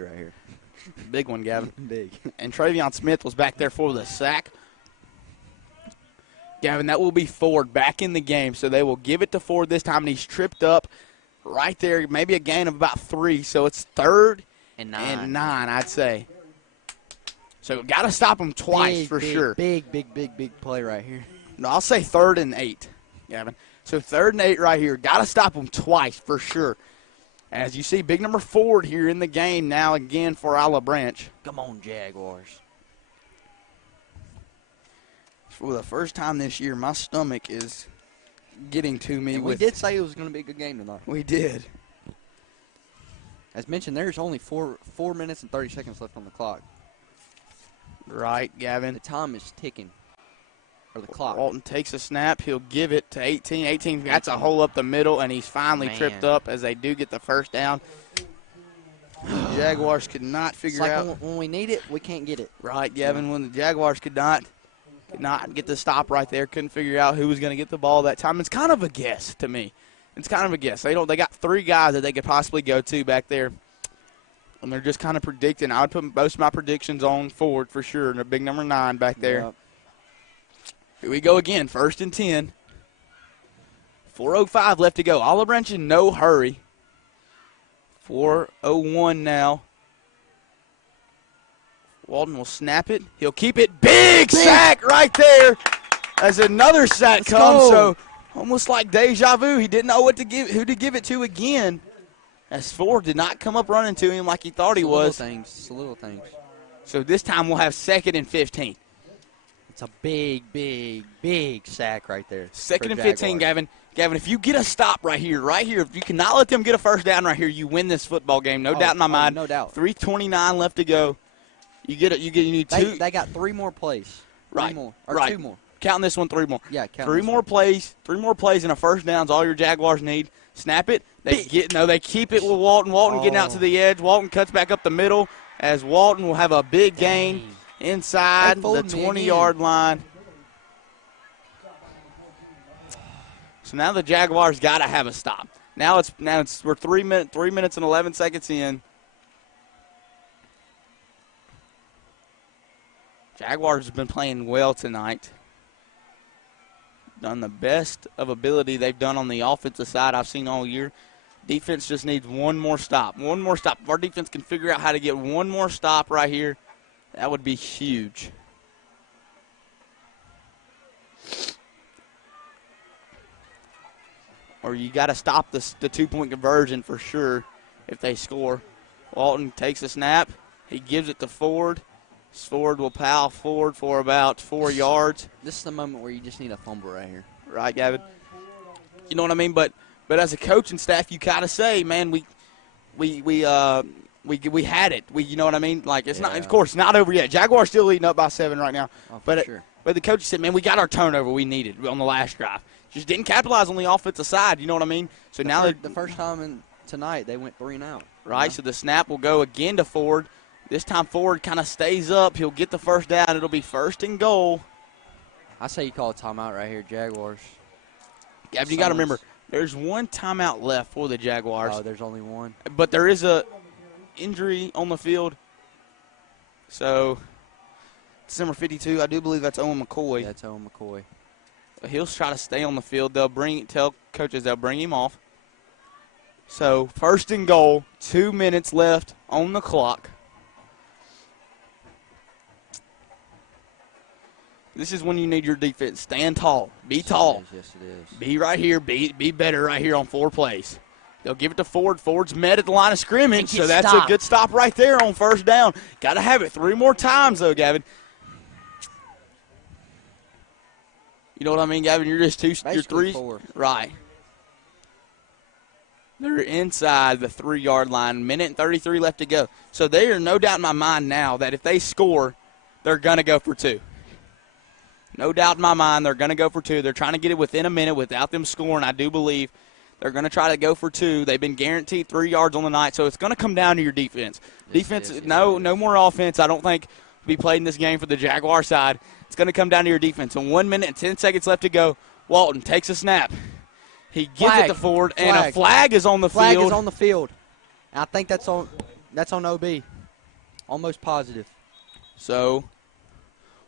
right here. Big one, Gavin. Big. And Travion Smith was back there for the sack. Gavin, that will be Ford back in the game, so they will give it to Ford this time, and he's tripped up right there, maybe a gain of about 3, so it's 3rd and 9, I'd say. So got to stop him twice for sure. Big play right here. No, I'll say 3rd and 8, Gavin. So 3rd and 8 right here. Got to stop him twice for sure. As you see, big number Ford here in the game now again for Olive Branch. Come on, Jaguars. For the first time this year, my stomach is getting to me. And we did say it was going to be a good game tonight. We did. As mentioned, there's only 4 minutes and 30 seconds left on the clock. Right, Gavin. The time is ticking. Or the clock. Walton takes a snap. He'll give it to 18. 18 gets a hole up the middle, and he's finally tripped up as they do get the first down. The Jaguars could not figure out. When we need it, we can't get it. Right, Gavin, when the Jaguars could not get the stop right there, couldn't figure out who was going to get the ball that time. It's kind of a guess to me. It's kind of a guess. They got 3 guys that they could possibly go to back there, and they're just kind of predicting. I would put most of my predictions on Ford for sure, and a big number 9 back there. Yep. Here we go again, 1st and 10. 4:05 left to go. Olive Branch in no hurry. 4:01 now. Walton will snap it. He'll keep it. Big sack right there as another sack comes. So almost like deja vu. He didn't know who to give it to again. As Ford did not come up running to him like he thought he was. Little things. So this time we'll have 2nd and 15. It's a big sack right there. 2nd and 15, Gavin. Gavin, if you get a stop right here, if you cannot let them get a first down right here, you win this football game. No doubt in my mind. No doubt. 3:29 left to go. You need 2. They got 3 more plays. Right. 3 more. Or right. 2 more. Counting this one, 3 more. Yeah, counting 3 more plays. 3 more plays and a first down is all your Jaguars need. Snap it. They keep it with Walton. Walton getting out to the edge. Walton cuts back up the middle as Walton will have a big gain inside the 20-yard line. So now the Jaguars got to have a stop. Now we're 3 minutes and 11 seconds in. Jaguars have been playing well tonight. Done the best of ability they've done on the offensive side I've seen all year. Defense just needs one more stop. One more stop. If our defense can figure out how to get one more stop right here, that would be huge. Or you got to stop the 2-point conversion for sure if they score. Walton takes a snap. He gives it to Ford. Ford will power forward for about 4 yards. This is the moment where you just need a fumble right here. Right, Gavin? You know what I mean? But as a coaching staff, you gotta say, man, we had it. You know what I mean? Like it's not, of course, not over yet. Jaguars still leading up by 7 right now. Oh, but sure. But the coach said, man, we got our turnover we needed on the last drive. Just didn't capitalize on the offensive side. You know what I mean? So now the first time tonight they went 3 and out. Right. So the snap will go again to Ford. This time Ford kind of stays up. He'll get the first down. It'll be 1st and goal. I say you call a timeout right here, Jaguars. Gavin, you got to remember, there's 1 timeout left for the Jaguars. Oh, there's only 1. But there is a injury on the field. So, it's number 52. I do believe that's Owen McCoy. That's Owen McCoy. He'll try to stay on the field. Tell coaches they'll bring him off. So, 1st and goal, 2 minutes left on the clock. This is when you need your defense. Stand tall. Be tall. Yes, it is. Be right here. Be better right here on 4 plays. They'll give it to Ford. Ford's met at the line of scrimmage, so that's a good stop right there on 1st down. Got to have it 3 more times, though, Gavin. You know what I mean, Gavin? You're just you're 3. 4. Right. They're inside the 3-yard line. 1:33 left to go. So they are no doubt in my mind now that if they score, they're going to go for 2. No doubt in my mind they're going to go for 2. They're trying to get it within a minute without them scoring. I do believe they're going to try to go for 2. They've been guaranteed 3 yards on the night, so it's going to come down to your defense. No more offense. I don't think will be played in this game for the Jaguar side. It's going to come down to your defense. And 1 minute and 10 seconds left to go. Walton takes a snap. He gives it to Ford, and a flag is on the field. Flag is on the field. And I think that's on OB. Almost positive. So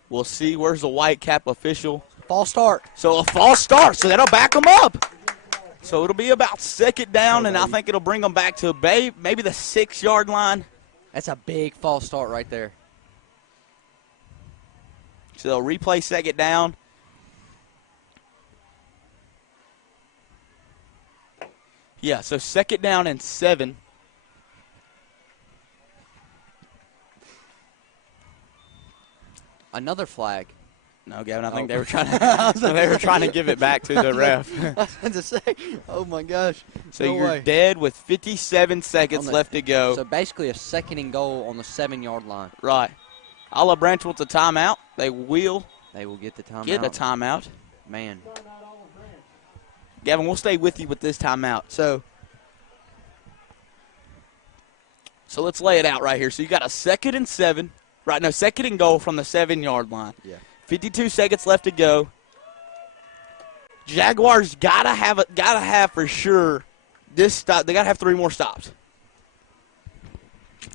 we'll see. Where's the white cap official? False start. So a false start. So that'll back them up. So it'll be about 2nd down, and I think it'll bring them back to maybe the 6-yard line. That's a big false start right there. So they'll replay 2nd down. Yeah, so 2nd down and 7. Another flag. No, Gavin, I think they were trying to give it back to the ref. I was going to say, oh my gosh. So you're dead with 57 seconds left to go. So basically a 2nd and goal on the 7-yard line. Right. Olive Branch wants a timeout. They will get the timeout. Get a timeout. Man. Gavin, we'll stay with you with this timeout. So let's lay it out right here. So you got a 2nd and 7. Right, no, 2nd and goal from the 7-yard line. Yeah. 52 seconds left to go. Jaguars gotta have for sure this stop. They gotta have 3 more stops.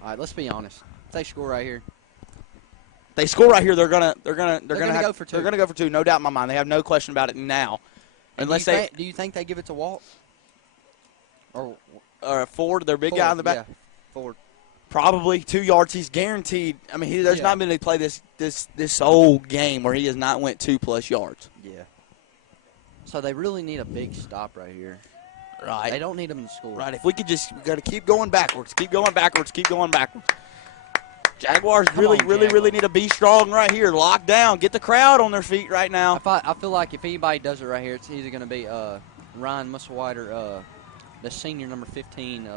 All right, let's be honest. If they score right here. They score right here. They're gonna go for 2. They're gonna go for 2. No doubt in my mind. They have no question about it now. Unless do you think they give it to Walt? Or Ford, their big guy in the back. Yeah, Ford. Probably 2 yards. He's guaranteed. I mean, there's not been a play this whole game where he has not went 2+ yards. Yeah. So they really need a big stop right here. Right. They don't need them to score. Right. If we got to keep going backwards, keep going backwards. Jaguars really need to be strong right here. Lock down. Get the crowd on their feet right now. I feel like if anybody does it right here, it's either going to be Ryan Musselwhite or the senior number 15,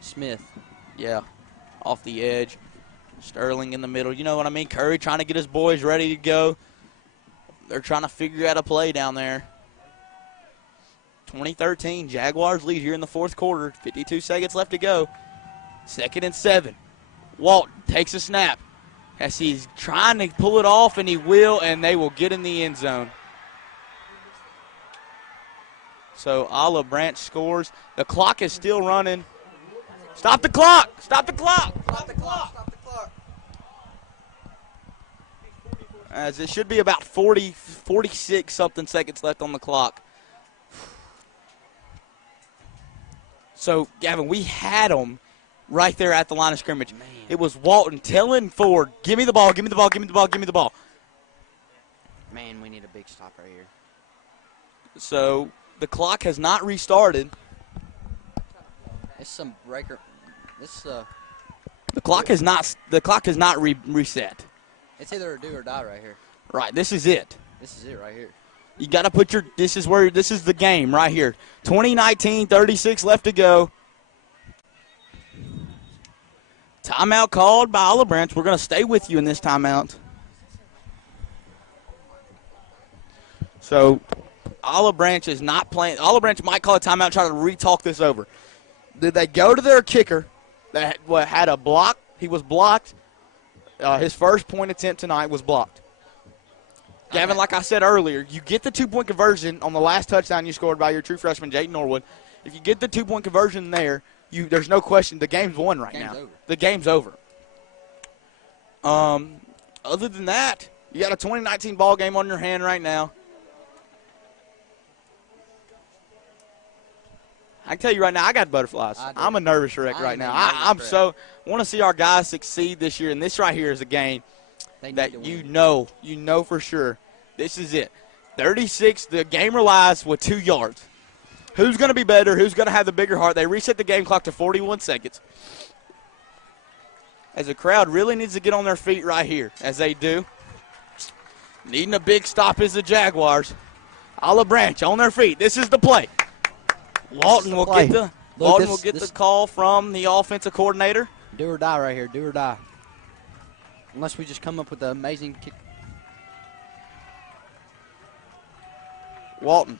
Smith. Yeah, off the edge. Sterling in the middle. You know what I mean? Curry trying to get his boys ready to go. They're trying to figure out a play down there. 2013, Jaguars lead here in the 4th quarter. 52 seconds left to go. 2nd and 7. Walt takes a snap as he's trying to pull it off, and he will, and they will get in the end zone. So Olive Branch scores. The clock is still running. Stop the clock! Stop the clock! Stop the clock! Stop the clock! As it should be about 46-something seconds left on the clock. So, Gavin, we had them right there at the line of scrimmage. Man. It was Walton telling Ford, give me the ball, give me the ball, give me the ball, give me the ball. Man, we need a big stop right here. So, the clock has not restarted. It's some breaker. The clock has not reset. It's either a do or die right here. Right, this is it. This is it right here. You got to put this is the game right here. 2019, 36 left to go. Timeout called by Olive Branch. We're going to stay with you in this timeout. So, Olive Branch is not playing. Olive Branch might call a timeout, try to re-talk this over. Did they go to their kicker that had a block? He was blocked. His first point attempt tonight was blocked. Gavin, like I said earlier, you get the 2-point conversion on the last touchdown you scored by your true freshman, Jayden Norwood. If you get the 2-point conversion there, there's no question the game's won right now. Over. The game's over. Other than that, you got a 2019 ball game on your hand right now. I can tell you right now, I got butterflies. I'm a nervous wreck right now. I want to see our guys succeed this year, and this right here is a game that you know for sure. This is it. 36, the game relies with 2 yards. Who's going to be better? Who's going to have the bigger heart? They reset the game clock to 41 seconds. As the crowd really needs to get on their feet right here, as they do. Needing a big stop is the Jaguars. Olive Branch on their feet. This is the play. Walton will get the call from the offensive coordinator. Do or die right here. Do or die. Unless we just come up with an amazing kick. Walton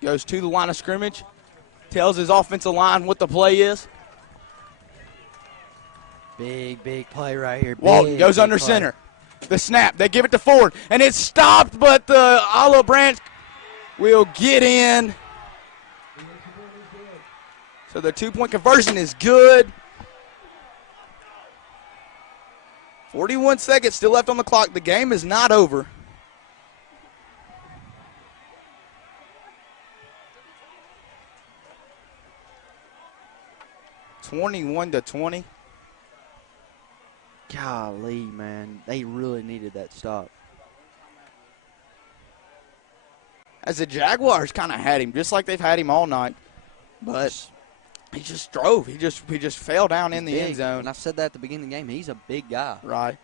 goes to the line of scrimmage, tells his offensive line what the play is. Big play right here. Walton goes under center. The snap, they give it to Ford, and it's stopped, but the Olive Branch will get in. So the 2-point conversion is good. 41 seconds still left on the clock. The game is not over. (21-20). Golly, man. They really needed that stop. As the Jaguars kind of had him, just like they've had him all night. But he just drove. He just fell down in the end zone. And I said that at the beginning of the game. He's a big guy. Right.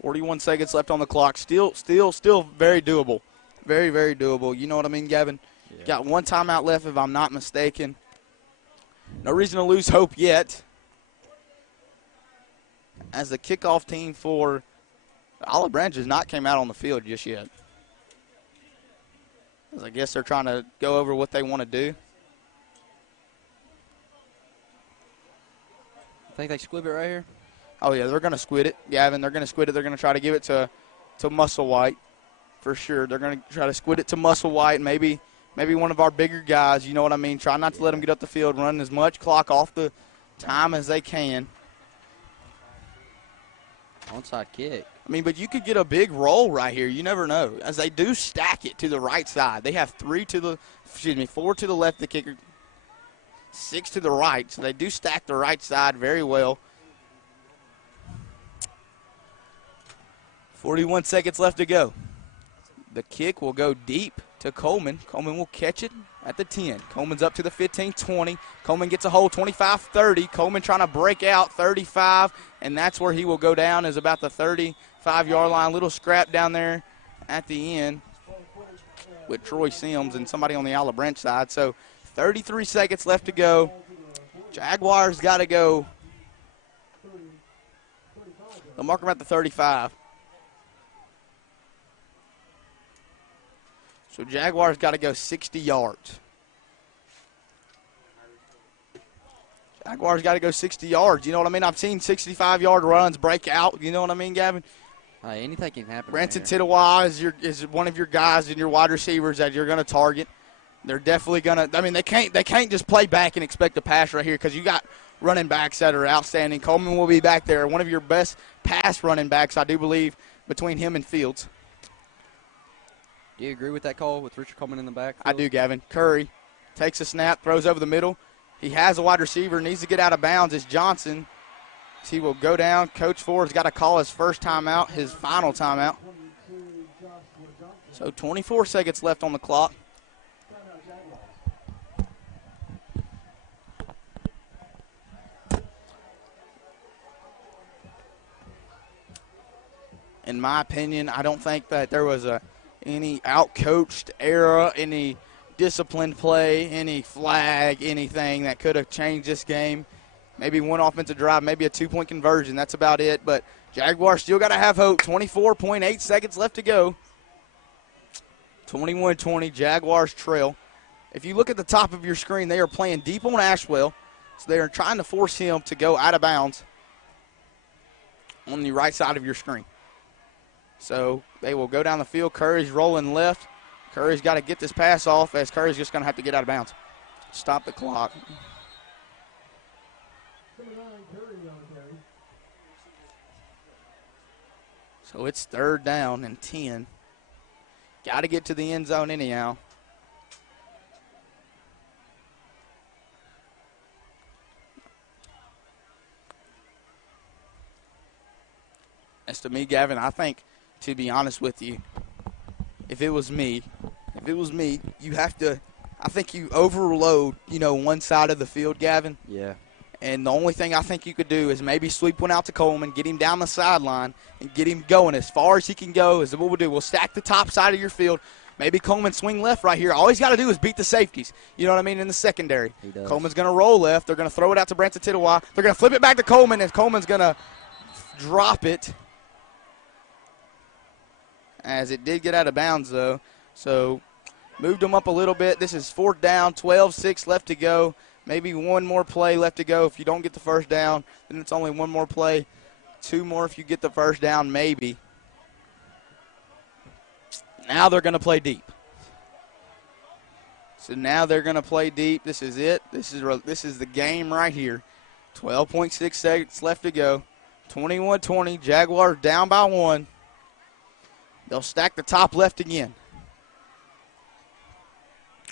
.41 seconds left on the clock. Still very doable. Very, very doable. You know what I mean, Gavin? Yeah. Got 1 timeout left, if I'm not mistaken. No reason to lose hope yet. As the kickoff team for Olive Branch has not came out on the field just yet. As I guess they're trying to go over what they want to do. Think they squib it right here? Oh, yeah, they're going to squid it, Gavin. They're going to squid it. They're going to try to give it to Musselwhite for sure. They're going to try to squid it to Musselwhite, maybe one of our bigger guys, you know what I mean? Try not to let them get up the field, run as much clock off the time as they can. Onside kick. I mean, but you could get a big roll right here. You never know. As they do stack it to the right side. They have 4 to the left, the kicker, 6 to the right. So they do stack the right side very well. 41 seconds left to go. The kick will go deep to Coleman. Coleman will catch it at the 10. Coleman's up to the 15-20. Coleman gets a hold 25-30. Coleman trying to break out 35, and that's where he will go down, is about the 35-yard line. Little scrap down there at the end with Troy Sims and somebody on the Olive Branch side. So 33 seconds left to go. Jaguars got to go They'll mark him at the 35. So Jaguars got to go 60 yards. Jaguars got to go 60 yards. You know what I mean? I've seen 65-yard runs break out. You know what I mean, Gavin? Anything can happen. Branson Tittawa is one of your guys and your wide receivers that you're going to target. They're definitely going to. I mean, they can't just play back and expect a pass right here because you got running backs that are outstanding. Coleman will be back there, one of your best pass running backs, I do believe, between him and Fields. Do you agree with that call with Richard Coleman in the back? I do, Gavin. Curry takes a snap, throws over the middle. He has a wide receiver, needs to get out of bounds. It's Johnson. He will go down. Coach Ford's got to call his first timeout, his final timeout. So 24 seconds left on the clock. In my opinion, I don't think that there was any out-coached error, any disciplined play, any flag, anything that could have changed this game. Maybe one offensive drive, maybe a two-point conversion. That's about it. But Jaguars still got to have hope. 24.8 seconds left to go. 21-20, Jaguars trail. If you look at the top of your screen, they are playing deep on Ashwell. So they are trying to force him to go out of bounds on the right side of your screen. So they will go down the field. Curry's rolling left. Curry's got to get this pass off as Curry's just going to have to get out of bounds. Stop the clock. So it's 3rd down and 10. Got to get to the end zone anyhow. As to me, Gavin, I think, to be honest with you, if it was me, you have to, I think you overload, one side of the field, Gavin. Yeah. And the only thing I think you could do is maybe sweep one out to Coleman, get him down the sideline, and get him going as far as he can go. Is what we'll do. We'll stack the top side of your field. Maybe Coleman swing left right here. All he's got to do is beat the safeties. You know what I mean, in the secondary. He does. Coleman's going to roll left. They're going to throw it out to Branson Tittawa. They're going to flip it back to Coleman, and Coleman's going to drop it. As it did get out of bounds, though. So moved them up a little bit. This is 4th down, 12-6 left to go. Maybe one more play left to go. If you don't get the first down, then it's only one more play. 2 more if you get the first down, maybe. Now they're going to play deep. So now they're going to play deep. This is it. This is the game right here. 12.6 seconds left to go. 21-20. Jaguars down by 1. They'll stack the top left again.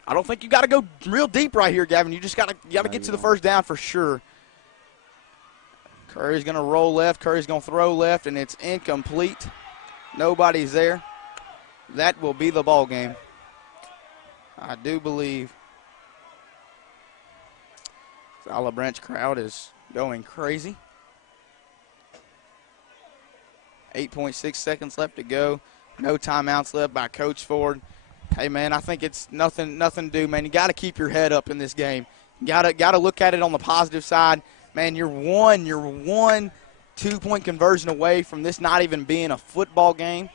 I don't think you got to go real deep right here, Gavin. You just got to get to the first down for sure. Curry's going to roll left. Curry's going to throw left, and it's incomplete. Nobody's there. That will be the ball game. I do believe the Olive Branch crowd is going crazy. 8.6 seconds left to go. No timeouts left by Coach Ford. Hey, man, I think it's nothing to do, man. You got to keep your head up in this game. You got to look at it on the positive side. Man, you're one 2-point conversion away from this not even being a football game.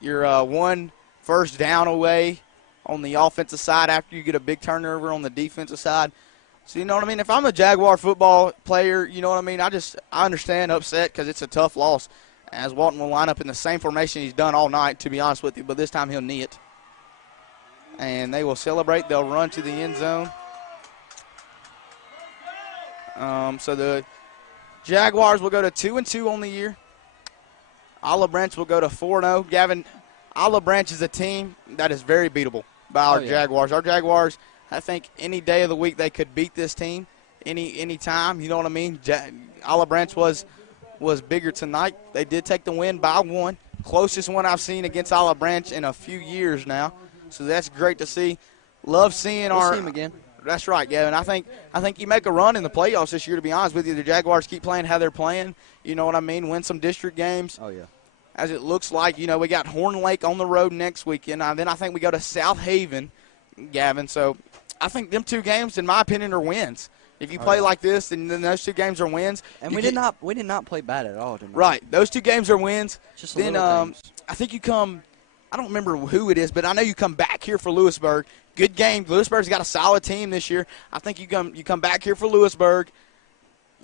You're 1 first down away on the offensive side after you get a big turnover on the defensive side. So, you know what I mean? If I'm a Jaguar football player, you know what I mean? I understand upset because it's a tough loss. As Walton will line up in the same formation he's done all night, to be honest with you, but this time he'll knee it. And they will celebrate. They'll run to the end zone. So the Jaguars will go to 2-2 on the year. Olive Branch will go to 4-0. Gavin, Olive Branch is a team that is very beatable by our Jaguars. Our Jaguars, I think any day of the week they could beat this team any time. You know what I mean? Olive Branch was bigger tonight. They did take the win by 1. Closest one I've seen against Olive Branch in a few years now. So that's great to see. Love seeing our team again. That's right, Gavin. I think you make a run in the playoffs this year, to be honest with you. The Jaguars keep playing how they're playing. You know what I mean? Win some district games. Oh, yeah. As it looks like, we got Horn Lake on the road next weekend. Then I think we go to South Haven, Gavin. So I think them 2 games, in my opinion, are wins. If you Oh, play yeah. like this, and then those 2 games are wins. And we did not play bad at all tonight. Right. Those 2 games are wins. Just then little things. I think you come. I don't remember who it is, but I know you come back here for Lewisburg. Good game. Lewisburg's got a solid team this year. I think you come back here for Lewisburg.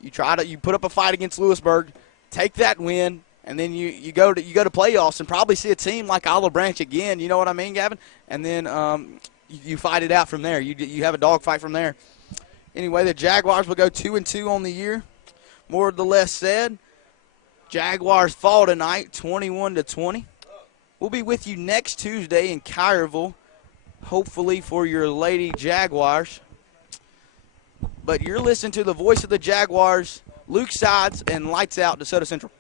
You put up a fight against Lewisburg, take that win, and then you go to playoffs and probably see a team like Olive Branch again. You know what I mean, Gavin? And then you fight it out from there. You have a dogfight from there. Anyway, the Jaguars will go 2-2 on the year. More or less said, Jaguars fall tonight, 21-20. We'll be with you next Tuesday in Collierville, hopefully for your Lady Jaguars. But you're listening to the voice of the Jaguars, Luke Sides, and Lights Out, DeSoto Central.